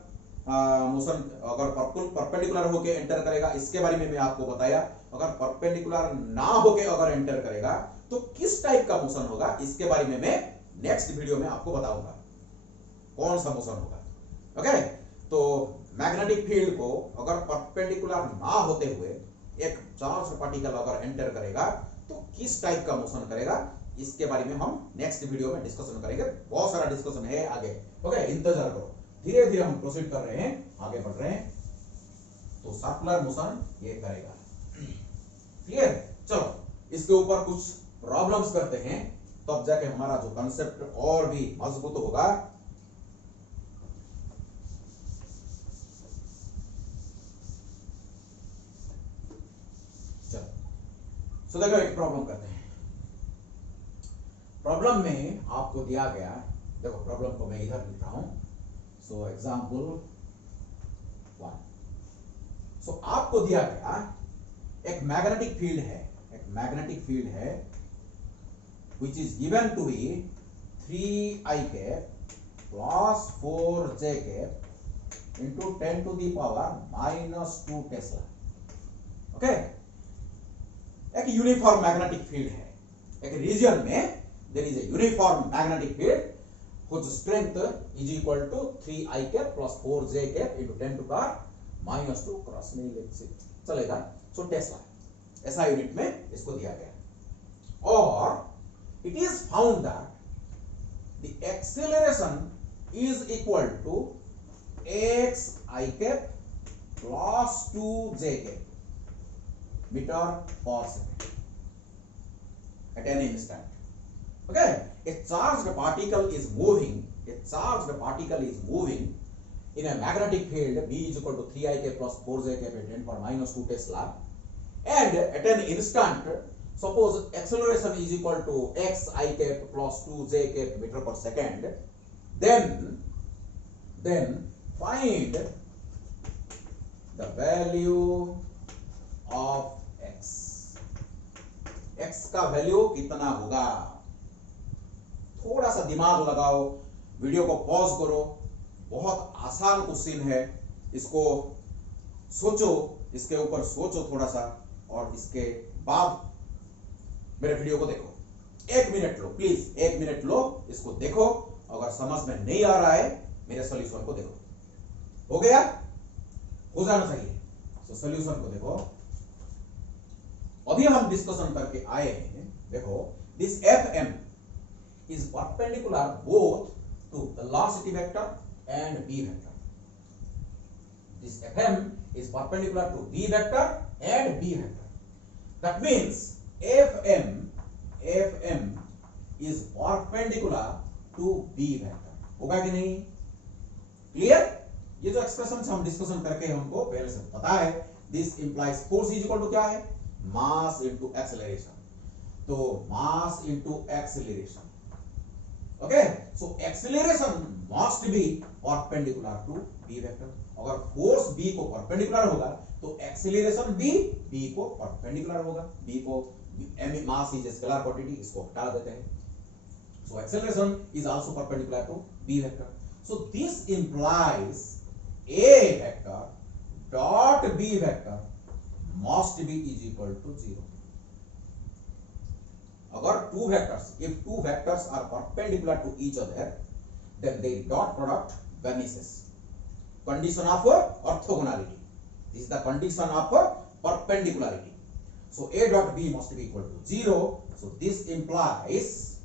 मोशन अगर परपेंडिकुलर होके एंटर करेगा इसके बारे में मैं आपको बताया। अगर परपेंडिकुलर ना होके अगर एंटर करेगा तो किस टाइप का मोशन होगा, इसके बारे में मैं नेक्स्ट वीडियो में आपको बताऊंगा कौन सा मोशन होगा। ओके, तो मैग्नेटिक फील्ड को अगर परपेंडिकुलर ना होते हुए एक चार्ज पार्टिकल अगर एंटर करेगा तो किस टाइप का मोशन करेगा, इसके बारे में हम नेक्स्ट वीडियो में डिस्कशन करेंगे। बहुत सारा डिस्कशन है आगे। ओके, इंतजार करो, धीरे धीरे हम प्रोसीड कर रहे हैं, आगे बढ़ रहे हैं। तो सर्कुलर मोशन ये करेगा। क्लियर? चलो इसके ऊपर कुछ प्रॉब्लम्स करते हैं, तब तो जाके हमारा जो कंसेप्ट और भी मजबूत होगा। चलो सो देखो एक प्रॉब्लम करते हैं। प्रॉब्लम में आपको दिया गया, देखो प्रॉब्लम को मैं इधर लिख रहा हूं। So example 1। सो आपको दिया गया एक मैग्नेटिक फील्ड है, एक मैग्नेटिक फील्ड है which is given to be 3i cap plus 4j cap into 10 to the power minus 2 tesla. Okay, एक यूनिफॉर्म मैग्नेटिक फील्ड है, एक रीजन में there is a uniform magnetic field whose strength is equal to 3i cap plus 4j cap into 10 to the power -2 cross नहीं लिख चलेगा, सो Tesla ऐसा unit में इसको दिया गया। और it is found that the acceleration is equal to x I cap plus 2 j cap meter per second at any instant. Okay, a charged particle is moving in a magnetic field B is equal to 3 I cap plus 4 j cap at 10 power -2 Tesla, and at an instant suppose acceleration is equal to x I cap plus 2 j cap meter per second, then find the value of x का value कितना होगा। थोड़ा सा दिमाग लगाओ, video को pause करो, बहुत आसान क्वेश्चन है, इसको सोचो, इसके ऊपर सोचो थोड़ा सा, और इसके बाद मेरे वीडियो को देखो। 1 minute low please, 1 minute low, इसको देखो, अगर समझ में नहीं आ रहा है मेरे सॉल्यूशन को देखो। हो गया? हो जाना चाहिए। तो सॉल्यूशन को देखो, अभी हम डिस्कशन करके आए हैं। देखो, this FM is perpendicular both to velocity vector and v vector. This FM is perpendicular to v vector and v vector. That means FM is perpendicular to v vector. होगा कि नहीं? क्लियर? ये जो expression हम discussion करके हमको पहले से पता है। This implies force is equal to क्या है? Mass into acceleration. तो mass into acceleration, okay, so acceleration must be perpendicular to B vector. अगर फोर्स बी को परपेंडिकुलर होगा तो एक्सेलरेशन भी बी को परपेंडिकुलर होगा। बी को मास इज स्केलर क्वांटिटी, इसको हटा देते हैं। So acceleration is also perpendicular to B vector. So this implies A vector dot B vector must be is equal to 0. अगर if two vectors are perpendicular to each other, then their dot product vanishes. Condition of orthogonality. This is the condition of perpendicularity. So A dot B must be equal to 0. So this implies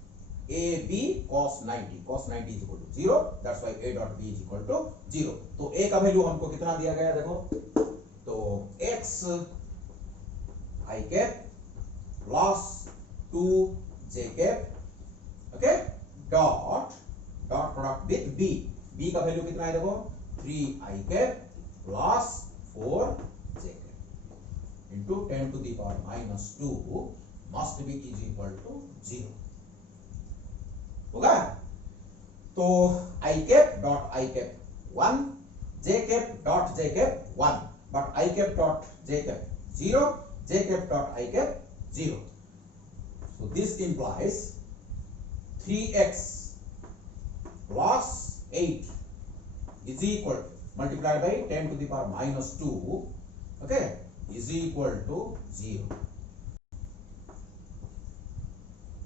AB cos 90. Cos 90 is equal to 0. That's why A dot B is equal to 0. तो A का value हमको कितना दिया गया देखो, तो x I cap plus 2 j cap, okay, dot product with b. b का value कितना है देखो, 3 I cap plus 4 j cap into 10 to the power -2 must be is equal to 0. होगा? तो I cap dot I cap 1, j cap dot j cap 1, but I cap dot j cap 0, j cap dot I cap 0. So this implies 3x plus 8 is equal multiplied by 10 to the power -2, okay, is equal to 0.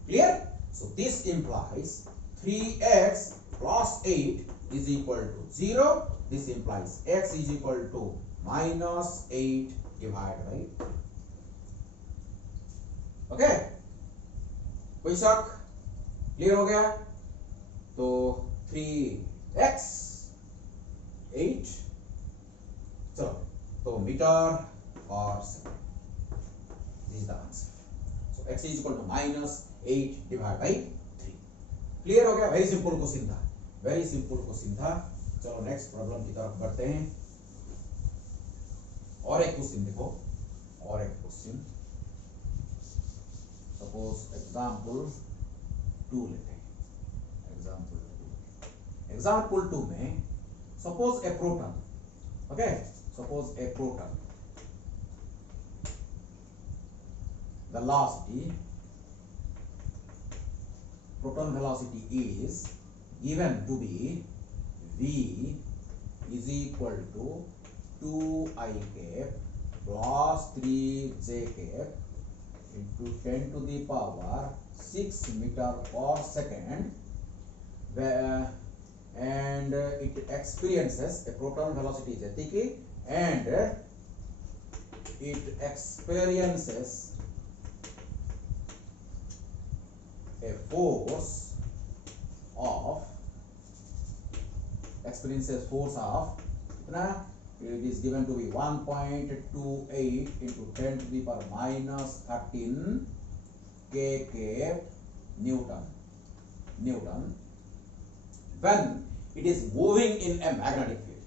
Clear? So this implies 3x plus 8 is equal to 0. This implies x is equal to -8 divided by 2. Okay, कोई शक? Clear हो गया? तो 3x 8, चलो, तो metre और second, this is the answer. So x is equal to -8 divide by 3। क्लियर हो गया? वेरी सिंपल क्वेश्चन था, वेरी सिंपल क्वेश्चन था। चलो नेक्स्ट प्रॉब्लम की तरफ बढ़ते हैं। और एक क्वेश्चन देखो, और एक क्वेश्चन, सपोज एग्जाम्पल 2 लेते हैं। एग्जाम्पल 2 में suppose A proton, okay, suppose A proton velocity, proton velocity is given to be v is equal to 2 I cap plus 3 j cap into 10 to the power 6 meter per second, and it experiences a proton velocity is and it experiences a force of कितना, it is given to be 1.28 into 10 to the power minus 13 kK Newton when it is moving in a magnetic field.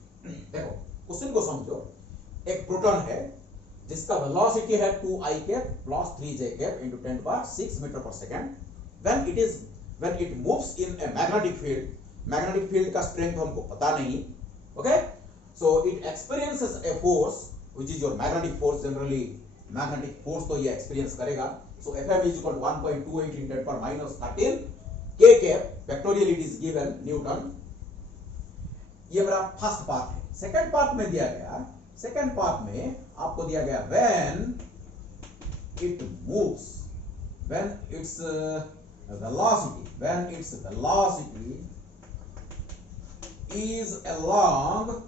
देखो question को समझो, एक proton है जिसका velocity है 2i cap plus 3j cap into 10 power 6 metre per second. when it moves in a magnetic field का strength हमको पता नहीं. okay, so it experiences a force which is your magnetic force. generally magnetic force तो ये experience करेगा. so Fm is equal to 1.28 into 10 power minus 13 k cap factorial it is given Newton. ये मेरा first part है. Second part में दिया गया, second part में आपको दिया गया when it moves, when its velocity is along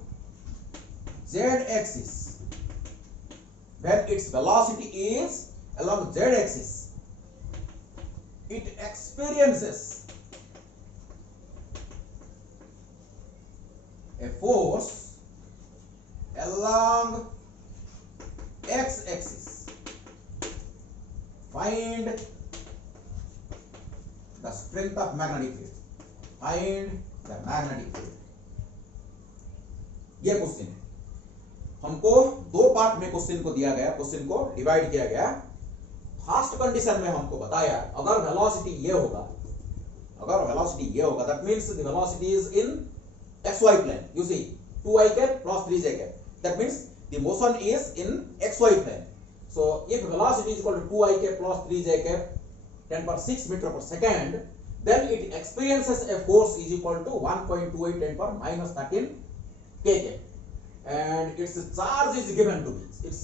z axis, when its velocity is along z axis, it experiences a force along x axis. Find the strength of magnetic field. Find the magnetic field. ये question है. हमको दो part में question को दिया गया, question को divide किया गया. फर्स्ट कंडीशन में हमको बताया अगर वेलोसिटी ये होगा, that means the velocity is in xy plane. you see 2i cap plus 3j cap, that means the motion is in xy plane. so if velocity is equal to 2i cap plus 3j cap 10 per 6 meter per second, then it experiences a force is equal to 1.28 10 per minus 13 kK, and its charge is given to me. It's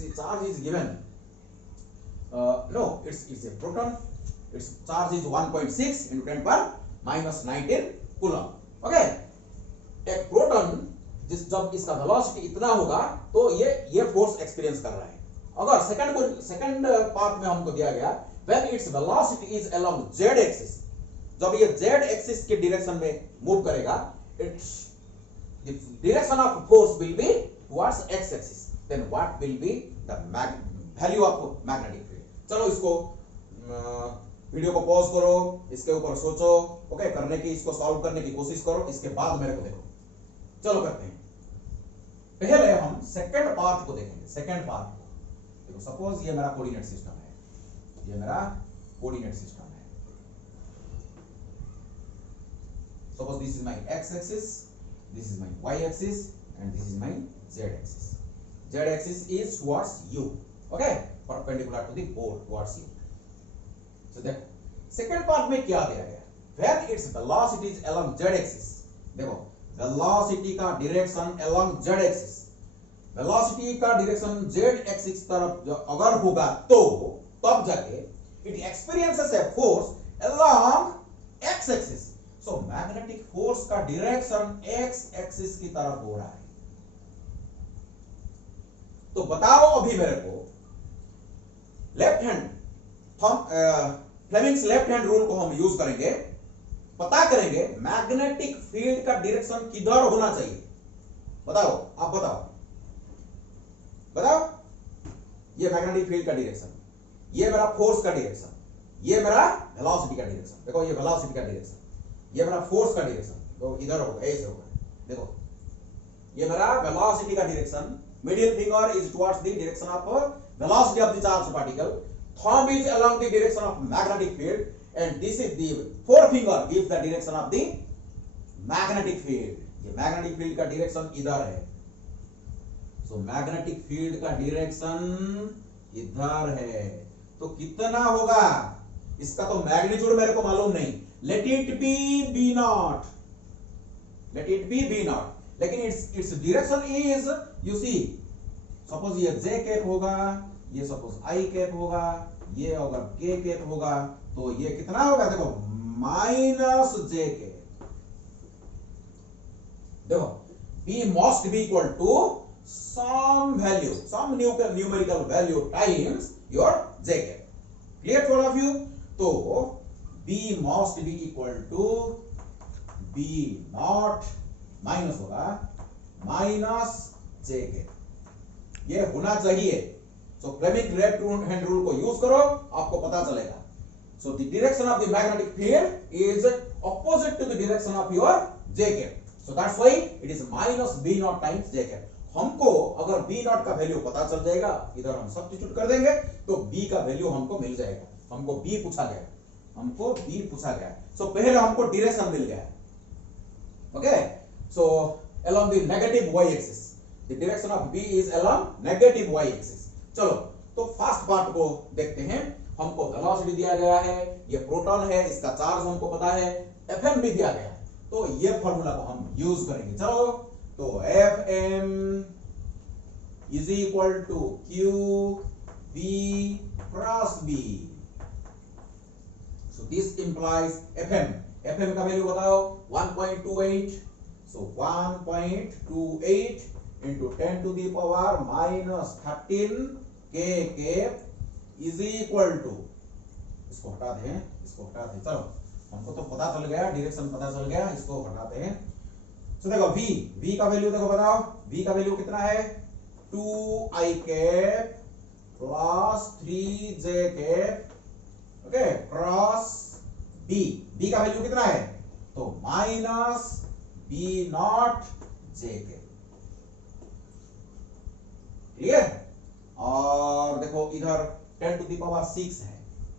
a proton. its charge is 1.6 into 10 per minus 19 coulomb. okay, एक proton जब इसका velocity इतना होगा तो ये force experience कर रहा है. अगर सेकंड पार्ट में हमको दिया गया when its velocity is along z axis, जब ये z axis के डायरेक्शन में मूव करेगा, its the direction of force will be towards x axis. then what will be the value of magnetic field? चलो इसको वीडियो को pause करो, इसके ऊपर सोचो. ओके, करने की, इसको सॉल्व करने की कोशिश करो, इसके बाद मेरे को देखो. चलो करते हैं. पहले हम सेकंड पार्ट को देखेंगे. सेकंड पार्ट को देखो. सपोज ये मेरा कोऑर्डिनेट सिस्टम है, suppose this is my x axis, this is my y axis and this is my z axis. z axis is towards u. Okay, perpendicular to the board towards u. so देखो second part में क्या दिया गया, when its velocity is along z axis. देखो velocity का direction along z axis, velocity का direction z axis तरफ अगर होगा तो तब जाके it experiences a force along x axis. so magnetic force का डायरेक्शन x एक्सिस की तरफ हो रहा है. तो बताओ अभी मेरे को left hand Fleming's left hand rule को हम यूज करेंगे, पता करेंगे मैग्नेटिक फील्ड का डायरेक्शन किधर होना चाहिए. बताओ, आप बताओ. ये मैग्नेटिक फील्ड का डायरेक्शन, ये मेरा फोर्स का डायरेक्शन, ये मेरा वेलोसिटी का डायरेक्शन. देखो ये वेलोसिटी का डायरेक्शन, ये मेरा फोर्स का डायरेक्शन. तो इधर होगा, ऐसे होगा. देखो ये मेरा वेलोसिटी का direction. Middle finger is towards the direction of velocity of the charge particle. Thumb is along the direction of magnetic field. and this is the forefinger gives the direction of the magnetic field. ये magnetic field का direction इधर है. so magnetic field का direction इधर है. तो कितना होगा इसका तो मैग्नीट्यूड मेरे को मालूम नहीं. let it be b naught. लेकिन its direction is, you see, suppose ये j कैप होगा, ये सपोज i कैप होगा, ये अगर k कैप होगा तो ये कितना होगा. देखो माइनस j कैप. देखो b must be equal to some value, some numerical value times your j cap. Clear to all of you? तो b must be equal to b naught minus होगा minus j cap. ये होना चाहिए. So Fleming left hand rule को use करो, आपको पता चलेगा. So the direction of the magnetic field is opposite to the direction of your j cap. So that's why it is minus b naught times j cap. हमको अगर b not का value पता चल जाएगा, इधर हम सब्स्टिट्यूट कर देंगे तो b का वैल्यू हमको मिल जाएगा. हमको b पूछा गया. सो पहले हमको डायरेक्शन मिल गया. Okay, so along the negative y axis, the direction of b is along negative y axis. चलो तो फर्स्ट पार्ट को देखते हैं. हमको वेलोसिटी दिया गया है, ये प्रोटॉन है, इसका चार्ज हमको पता है, fm भी दिया गया है. तो ये फॉर्मूला को हम यूज करेंगे. चलो तो fm is equal to q v cross b. So this implies fm का वैल्यू बताओ 1.28. So 1.28 into 10 to the power minus 13 k cap is equal to, इसको हटा दें. चलो हमको तो पता चल गया, डायरेक्शन पता चल गया, इसको हटाते हैं. तो देखो v का वैल्यू देखो बताओ, v का वैल्यू कितना है 2i cap plus 3j cap. Okay, cross b का वैल्यू कितना है तो minus b not j cap. Clear? और देखो इधर 10 टू द पावर 6 है,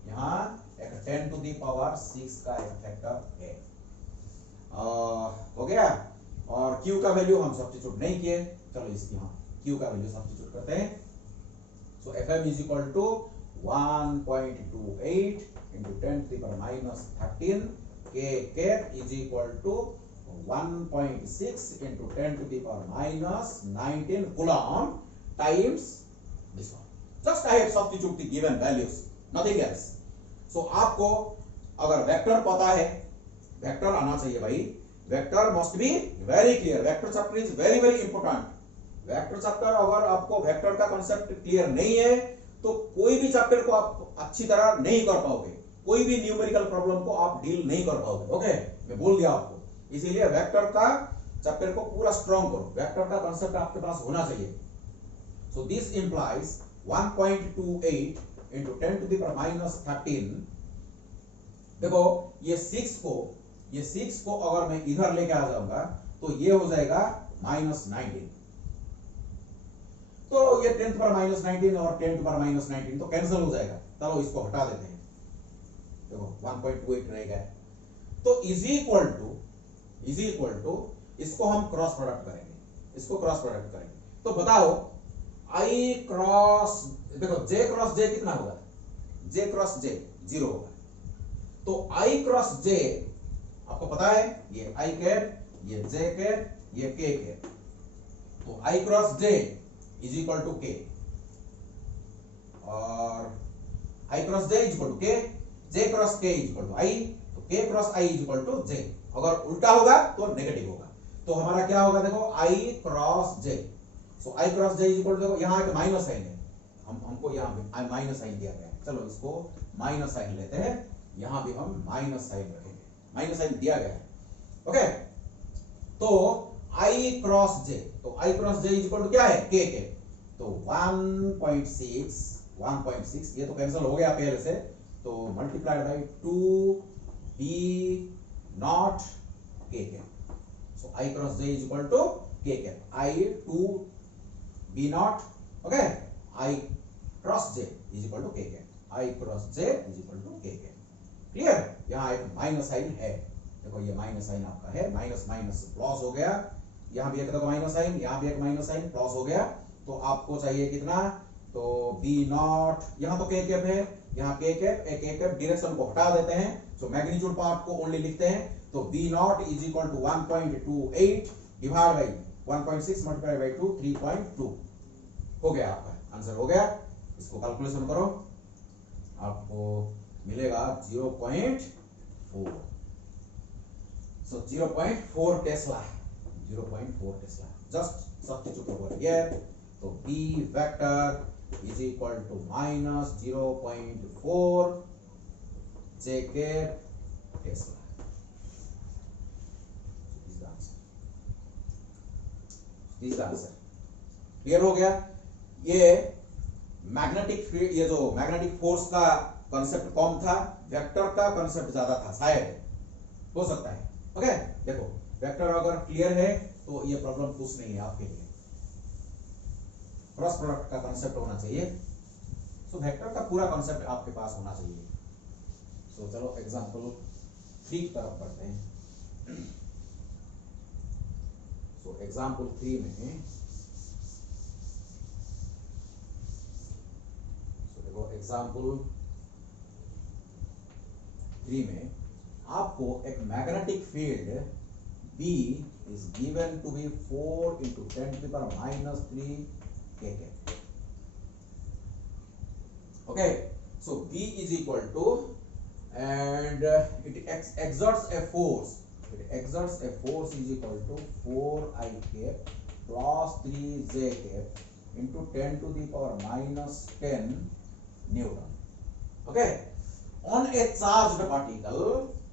यहाँ एक 10 टू द पावर 6 का एक फैक्टर है. हो गया. और q का वैल्यू हम सब्स्टिट्यूट नहीं किए. चलो इसकी यहाँ q का वैल्यू सब्स्टिट्यूट करते हैं. So fm is equal to 1.28 into 10 to the power minus 13 k cap is equal to 1.6 into 10 to the power minus 19 coulomb times this one. Just I have substitute the given values, nothing else. So आपको अगर vector पता है, vector आना चाहिए भाई. Vector must be very clear. Vector chapter is very very important. Vector chapter अगर आपको vector का कॉन्सेप्ट क्लियर नहीं है तो कोई भी चैप्टर को आप अच्छी तरह नहीं कर पाओगे, कोई भी न्यूमेरिकल प्रॉब्लम को आप डील नहीं कर पाओगे. ओके, मैं बोल दिया आपको. इसीलिए वेक्टर का चैप्टर को पूरा स्ट्रॉन्ग करो. वेक्टर का कॉन्सेप्ट आपके पास होना चाहिए. सो this implies 1.28 into 10 to the power minus 13. देखो ये 6 को अगर मैं इधर लेके आ जाऊंगा तो ये हो जाएगा -19. तो ये 10 to the power -19 और 10 to the power -19 तो कैंसिल हो जाएगा. चलो इसको हटा देते हैं. देखो 1.28 रहेगा. तो इज इक्वल टू इसको हम क्रॉस प्रोडक्ट करेंगे. तो बताओ i क्रॉस, देखो j क्रॉस j कितना होगा, j क्रॉस j 0 होगा. तो i क्रॉस j आपको पता है, ये i कैप, ये j कैप, ये k कैप. तो i cross j is equal to k और i cross j is equal to k, j cross k is equal to i. तो k cross i is equal to j. अगर उल्टा होगा तो negative होगा. तो हमारा क्या होगा देखो i cross j. So i cross j is equal to, देखो यहाँ एक माइनस साइन है, हमको यहाँ पे माइनस साइन दिया गया है. चलो इसको माइनस साइन लेते हैं. यहाँ भी हम माइनस साइन रखेंगे, माइनस साइन दिया गया है. ओके, तो i क्रॉस j, तो i cross j is equal to क्या है k के. तो 1.6 ये तो कैंसिल हो गया पहले से. तो multiplied by 2b naught k के. So i cross j is equal to k के. i 2b naught. Okay, i cross j is equal to k के. i cross j is equal to k के. Clear? यहाँ एक minus sign है, देखो ये minus sign आपका है, माइनस माइनस प्लस हो गया. यहाँ भी एक देखो माइनस साइन, यहाँ भी एक माइनस साइन प्लस हो गया. तो आपको चाहिए कितना, तो b नॉट, यहाँ तो k कैप है, यहाँ k कैप, एक k कैप, डायरेक्शन को हटा देते हैं. सो मैग्नीट्यूड पार्ट को ओनली लिखते हैं. तो b naught is equal to 1.28 divide by 1.6 multiply by 2, 3.2 हो गया. आपका आंसर हो गया. इसको कैलकुलेशन करो, आपको मिलेगा 0.4. So 0.4 tesla. Just substitute over here, तो B vector is equal to minus 0.4 J cap tesla. This answer clear हो गया। ये मैग्नेटिक फील्ड, ये जो मैग्नेटिक फोर्स का कॉन्सेप्ट कम था, वेक्टर का कॉन्सेप्ट ज्यादा था, शायद हो सकता है। ओके देखो वेक्टर अगर क्लियर है तो ये प्रॉब्लम कुछ नहीं है आपके लिए। क्रॉस प्रोडक्ट का कॉन्सेप्ट होना चाहिए, सो वेक्टर का पूरा कॉन्सेप्ट आपके पास होना चाहिए। सो चलो एग्जांपल 3 तरफ बढ़ते हैं। सो एग्जांपल 3 में देखो एग्जांपल 3 में आपको एक magnetic field B is given to be 4 into 10 to the power minus 3 kk. Okay, so B is equal to, and it exerts a force. It exerts a force is equal to 4 I cap plus 3 j cap into 10 to the power minus 10 Newton. Okay, on a charged particle.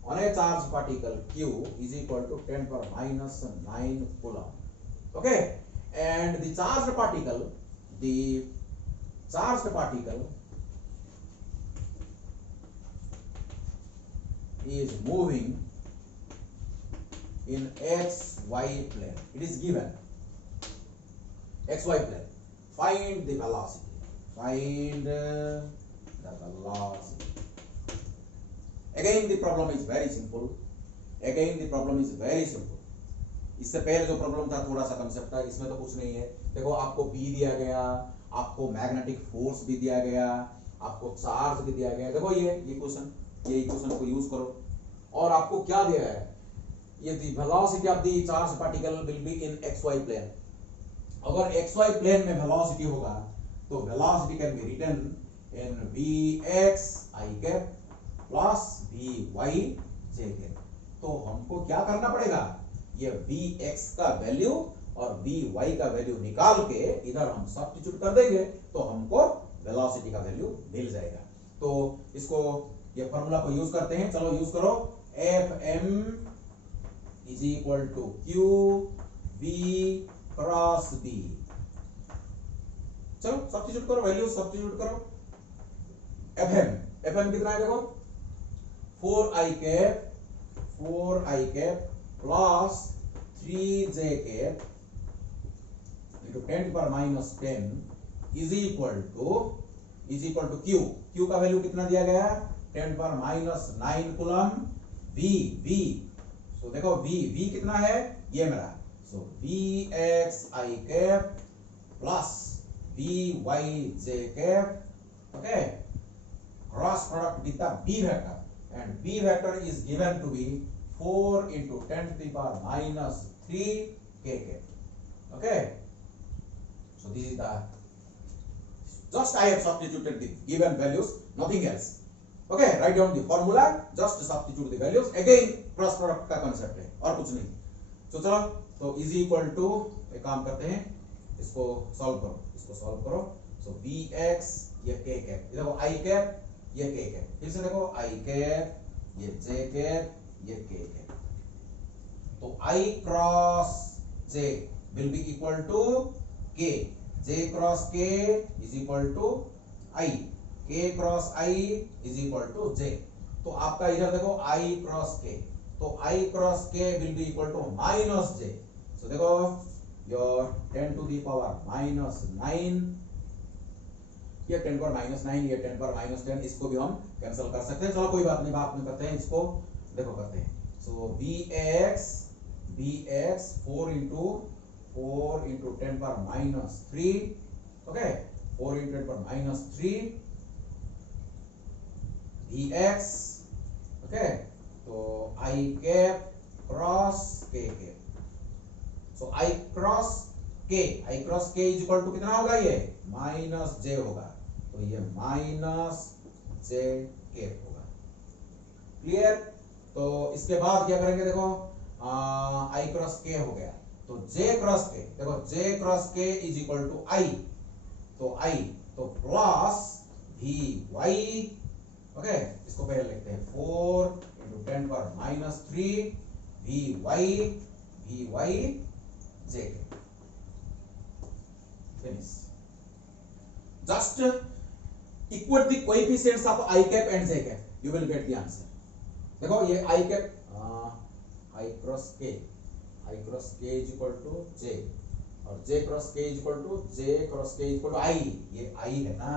On a charged particle Q is equal to 10 power minus 9 coulomb. Okay, and the charged particle is moving in xy plane. It is given xy plane. Find the velocity. Find the velocity. Again the problem is very simple. इससे पहले जो problem था थोड़ा सा concept था, इसमें तो कुछ नहीं है। देखो आपको B दिया गया, आपको मैग्नेटिक फोर्स भी दिया गया, आपको चार्ज भी दिया गया। देखो ये इक्वेशन को यूज करो, और आपको क्या दिया है, ये the velocity of the charge particle will be in xy plane. अगर xy प्लेन में वेलोसिटी होगा तो velocity can be written in vx I cap plus vy j cap. तो हमको क्या करना पड़ेगा, ये vx का वैल्यू और vy का वैल्यू निकाल के इधर हम सब्स्टिट्यूट कर देंगे तो हमको वेलोसिटी का वैल्यू मिल जाएगा। तो इसको ये फार्मूला को यूज करते हैं, चलो यूज करो। Fm is equal to Q V cross B। चलो सब्स्टिट्यूट करो, वैल्यू सब्स्टिट्यूट करो। Fm कितना है देखो, 4I cap plus 3j cap into 10 to the power minus 10 is equal to Q का वैल्यू कितना दिया गया, 10 power minus 9 कूलम। V सो देखो V कितना है, ये मेरा, सो Vx I cap plus Vy j cap. Okay, cross product with the B vector, and B vector is given to be 4 into 10 to the power minus 3 kk. Okay, so this is the, just I have substituted the given values, nothing else. Okay, write down the formula, just substitute the values. Again cross product का concept है और कुछ नहीं। तो चलो, तो is equal to, एक काम करते हैं, इसको सॉल्व करो। so Vx ये k कैप, देखो I कैप ये k कैप, फिर से देखो I कैप ये j कैप ये k कैप। तो I cross j will be equal to k, j cross k is equal to I, k cross I is equal to j। तो आपका इधर देखो I क्रॉस k, तो I cross k will be equal to minus j। so देखो your 10 to the power minus 9, ये 10 पर minus 9, ये 10 पर माइनस 10, इसको भी हम कैंसिल कर सकते हैं। चलो कोई बात नहीं, बात नहीं करते हैं इसको, देखो करते हैं। सो Vx 4 into 10 पर माइनस 3, ओके, 4 into 10 पर माइनस 3 Vx, ओके, तो I cap cross k cap. So I cross k is equal to कितना होगा, ये माइनस j होगा, तो ये माइनस j कैप होगा। क्लियर? तो इसके बाद क्या करेंगे, देखो I क्रॉस k हो गया, तो तो J क्रॉस K, देखो J cross K is equal to I, तो I तो प्लस Vy, ओके, इसको पहले लिखते हैं 4 into 10 power minus 3 Vy J K, finish. Just equate the coefficients of I cap and J cap, you will get the answer। देखो ये I cap I cross K is equal to J और J cross K is equal to I, ये I है ना,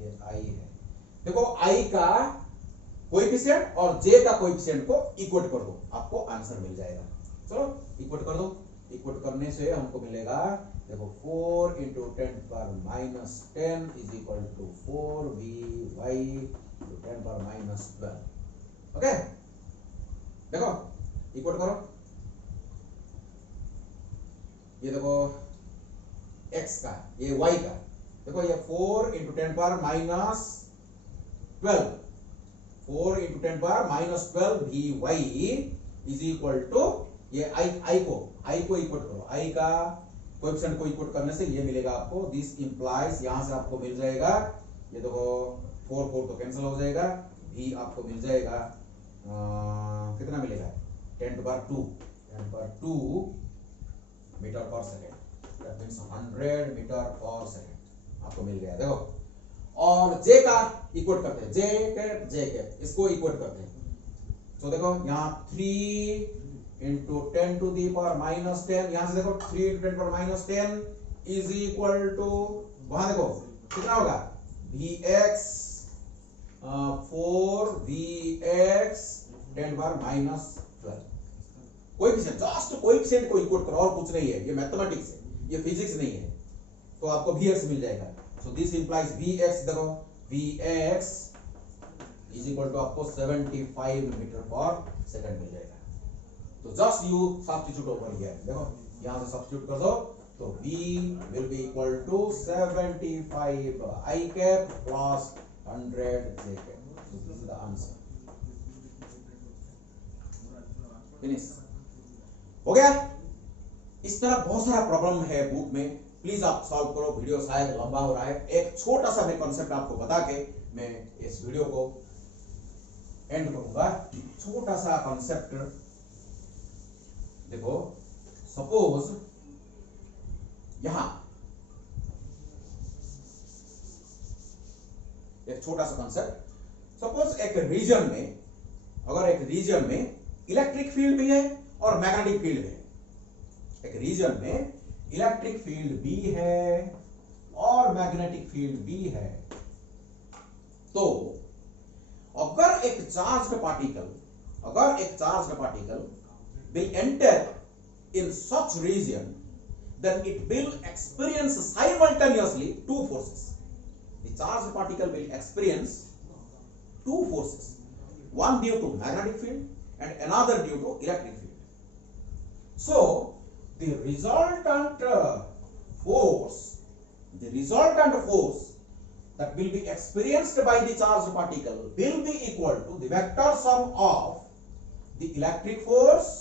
ये I है। देखो I का कोएफिशिएंट और J का कोएफिशिएंट को इक्वेट कर दो, आपको आंसर मिल जाएगा। चलो इक्वेट कर दो, इक्वेट करने से हमको मिलेगा, देखो 4 into 10 power minus 10 is equal to 4 Vy into 10 power minus 12, okay. देखो इक्वेट करो, ये देखो x का, ये y का, देखो ये 4 into 10 power minus 12, 4 into 10 power minus 12 Vy is equal to, ये I को इक्वेट करो, I का कोएफिशिएंट को इक्वेट करने से ये मिलेगा आपको, दिस इंप्लाइज, यहां से आपको मिल जाएगा, ये देखो 4 तो कैंसिल हो जाएगा, V आपको मिल जाएगा कितना मिलेगा, 10 to power 2 metre per second, that means 100 metre per second आपको मिल गया। देखो और J का इक्वेट करते हैं, J कैप इसको इक्वेट करते हैं, तो देखो यहाँ 3 into 10 to the power minus 10, यहां से देखो 3 into 10 power minus 10 is equal to, वहां देखो कितना होगा, Vx 4 Vx 10 power minus 12, coefficient, just coefficient को इक्वेट करो और कुछ नहीं है, ये मैथमेटिक्स है, ये फिजिक्स नहीं है, तो आपको Vx मिल जाएगा। सो दिस इंप्लाइज Vx, देखो Vx इज इक्वल टू आपको 75 मीटर पर सेकंड मिल जाएगा। तो just you substitute over here, देखो यहां से सब्स्टिट्यूट कर दो, तो V will be equal to 75 I cap plus 100 J cap, so this is the answer, finish हो गया। इस तरह बहुत सारा प्रॉब्लम है बुक में, प्लीज आप सॉल्व करो, वीडियो शायद लंबा हो रहा है, एक छोटा सा मैं कॉन्सेप्ट आपको बता के मैं इस वीडियो को एंड करूंगा। छोटा सा कॉन्सेप्ट, देखो सपोज यहां एक छोटा सा कॉन्सेप्ट, सपोज एक रीजन में, अगर एक रीजन में इलेक्ट्रिक फील्ड भी है और मैग्नेटिक फील्ड है, एक रीजन में इलेक्ट्रिक फील्ड भी है और मैग्नेटिक फील्ड भी है, तो अगर एक charged particle will enter in such region, then it will experience simultaneously two forces. The charged particle will experience two forces, one due to magnetic field and another due to electric field. So the resultant force that will be experienced by the charged particle will be equal to the vector sum of the electric force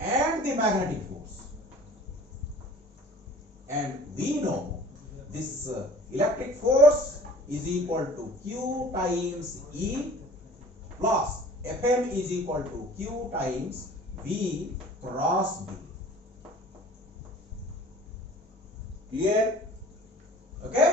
and the magnetic force, and we know this electric force is equal to Q times E plus Fm is equal to Q times V cross B. Clear? Okay,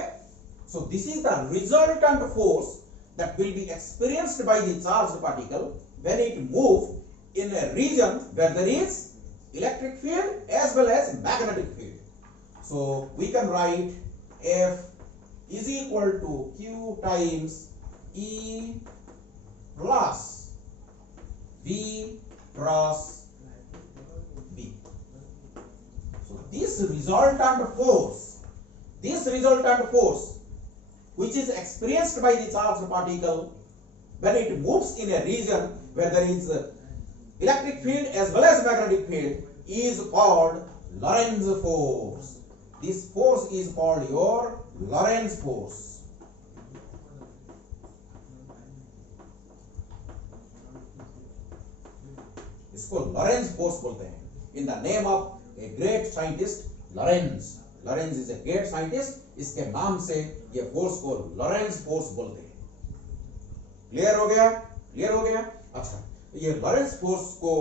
so this is the resultant force that will be experienced by the charged particle when it moves in a region where there is electric field as well as magnetic field. So we can write F is equal to Q times E plus V cross B. So this resultant force which is experienced by the charged particle when it moves in a region where there is electric field as well as magnetic field is called Lorentz force. This force is called your Lorentz force. इसको Lawrence force बोलते हैं, in the name of a great scientist Lorentz. Lorentz is a great scientist. इसके नाम से ये force को Lawrence force बोलते हैं। क्लियर हो गया? क्लियर हो गया? अच्छा, ये लॉरेंस फोर्स को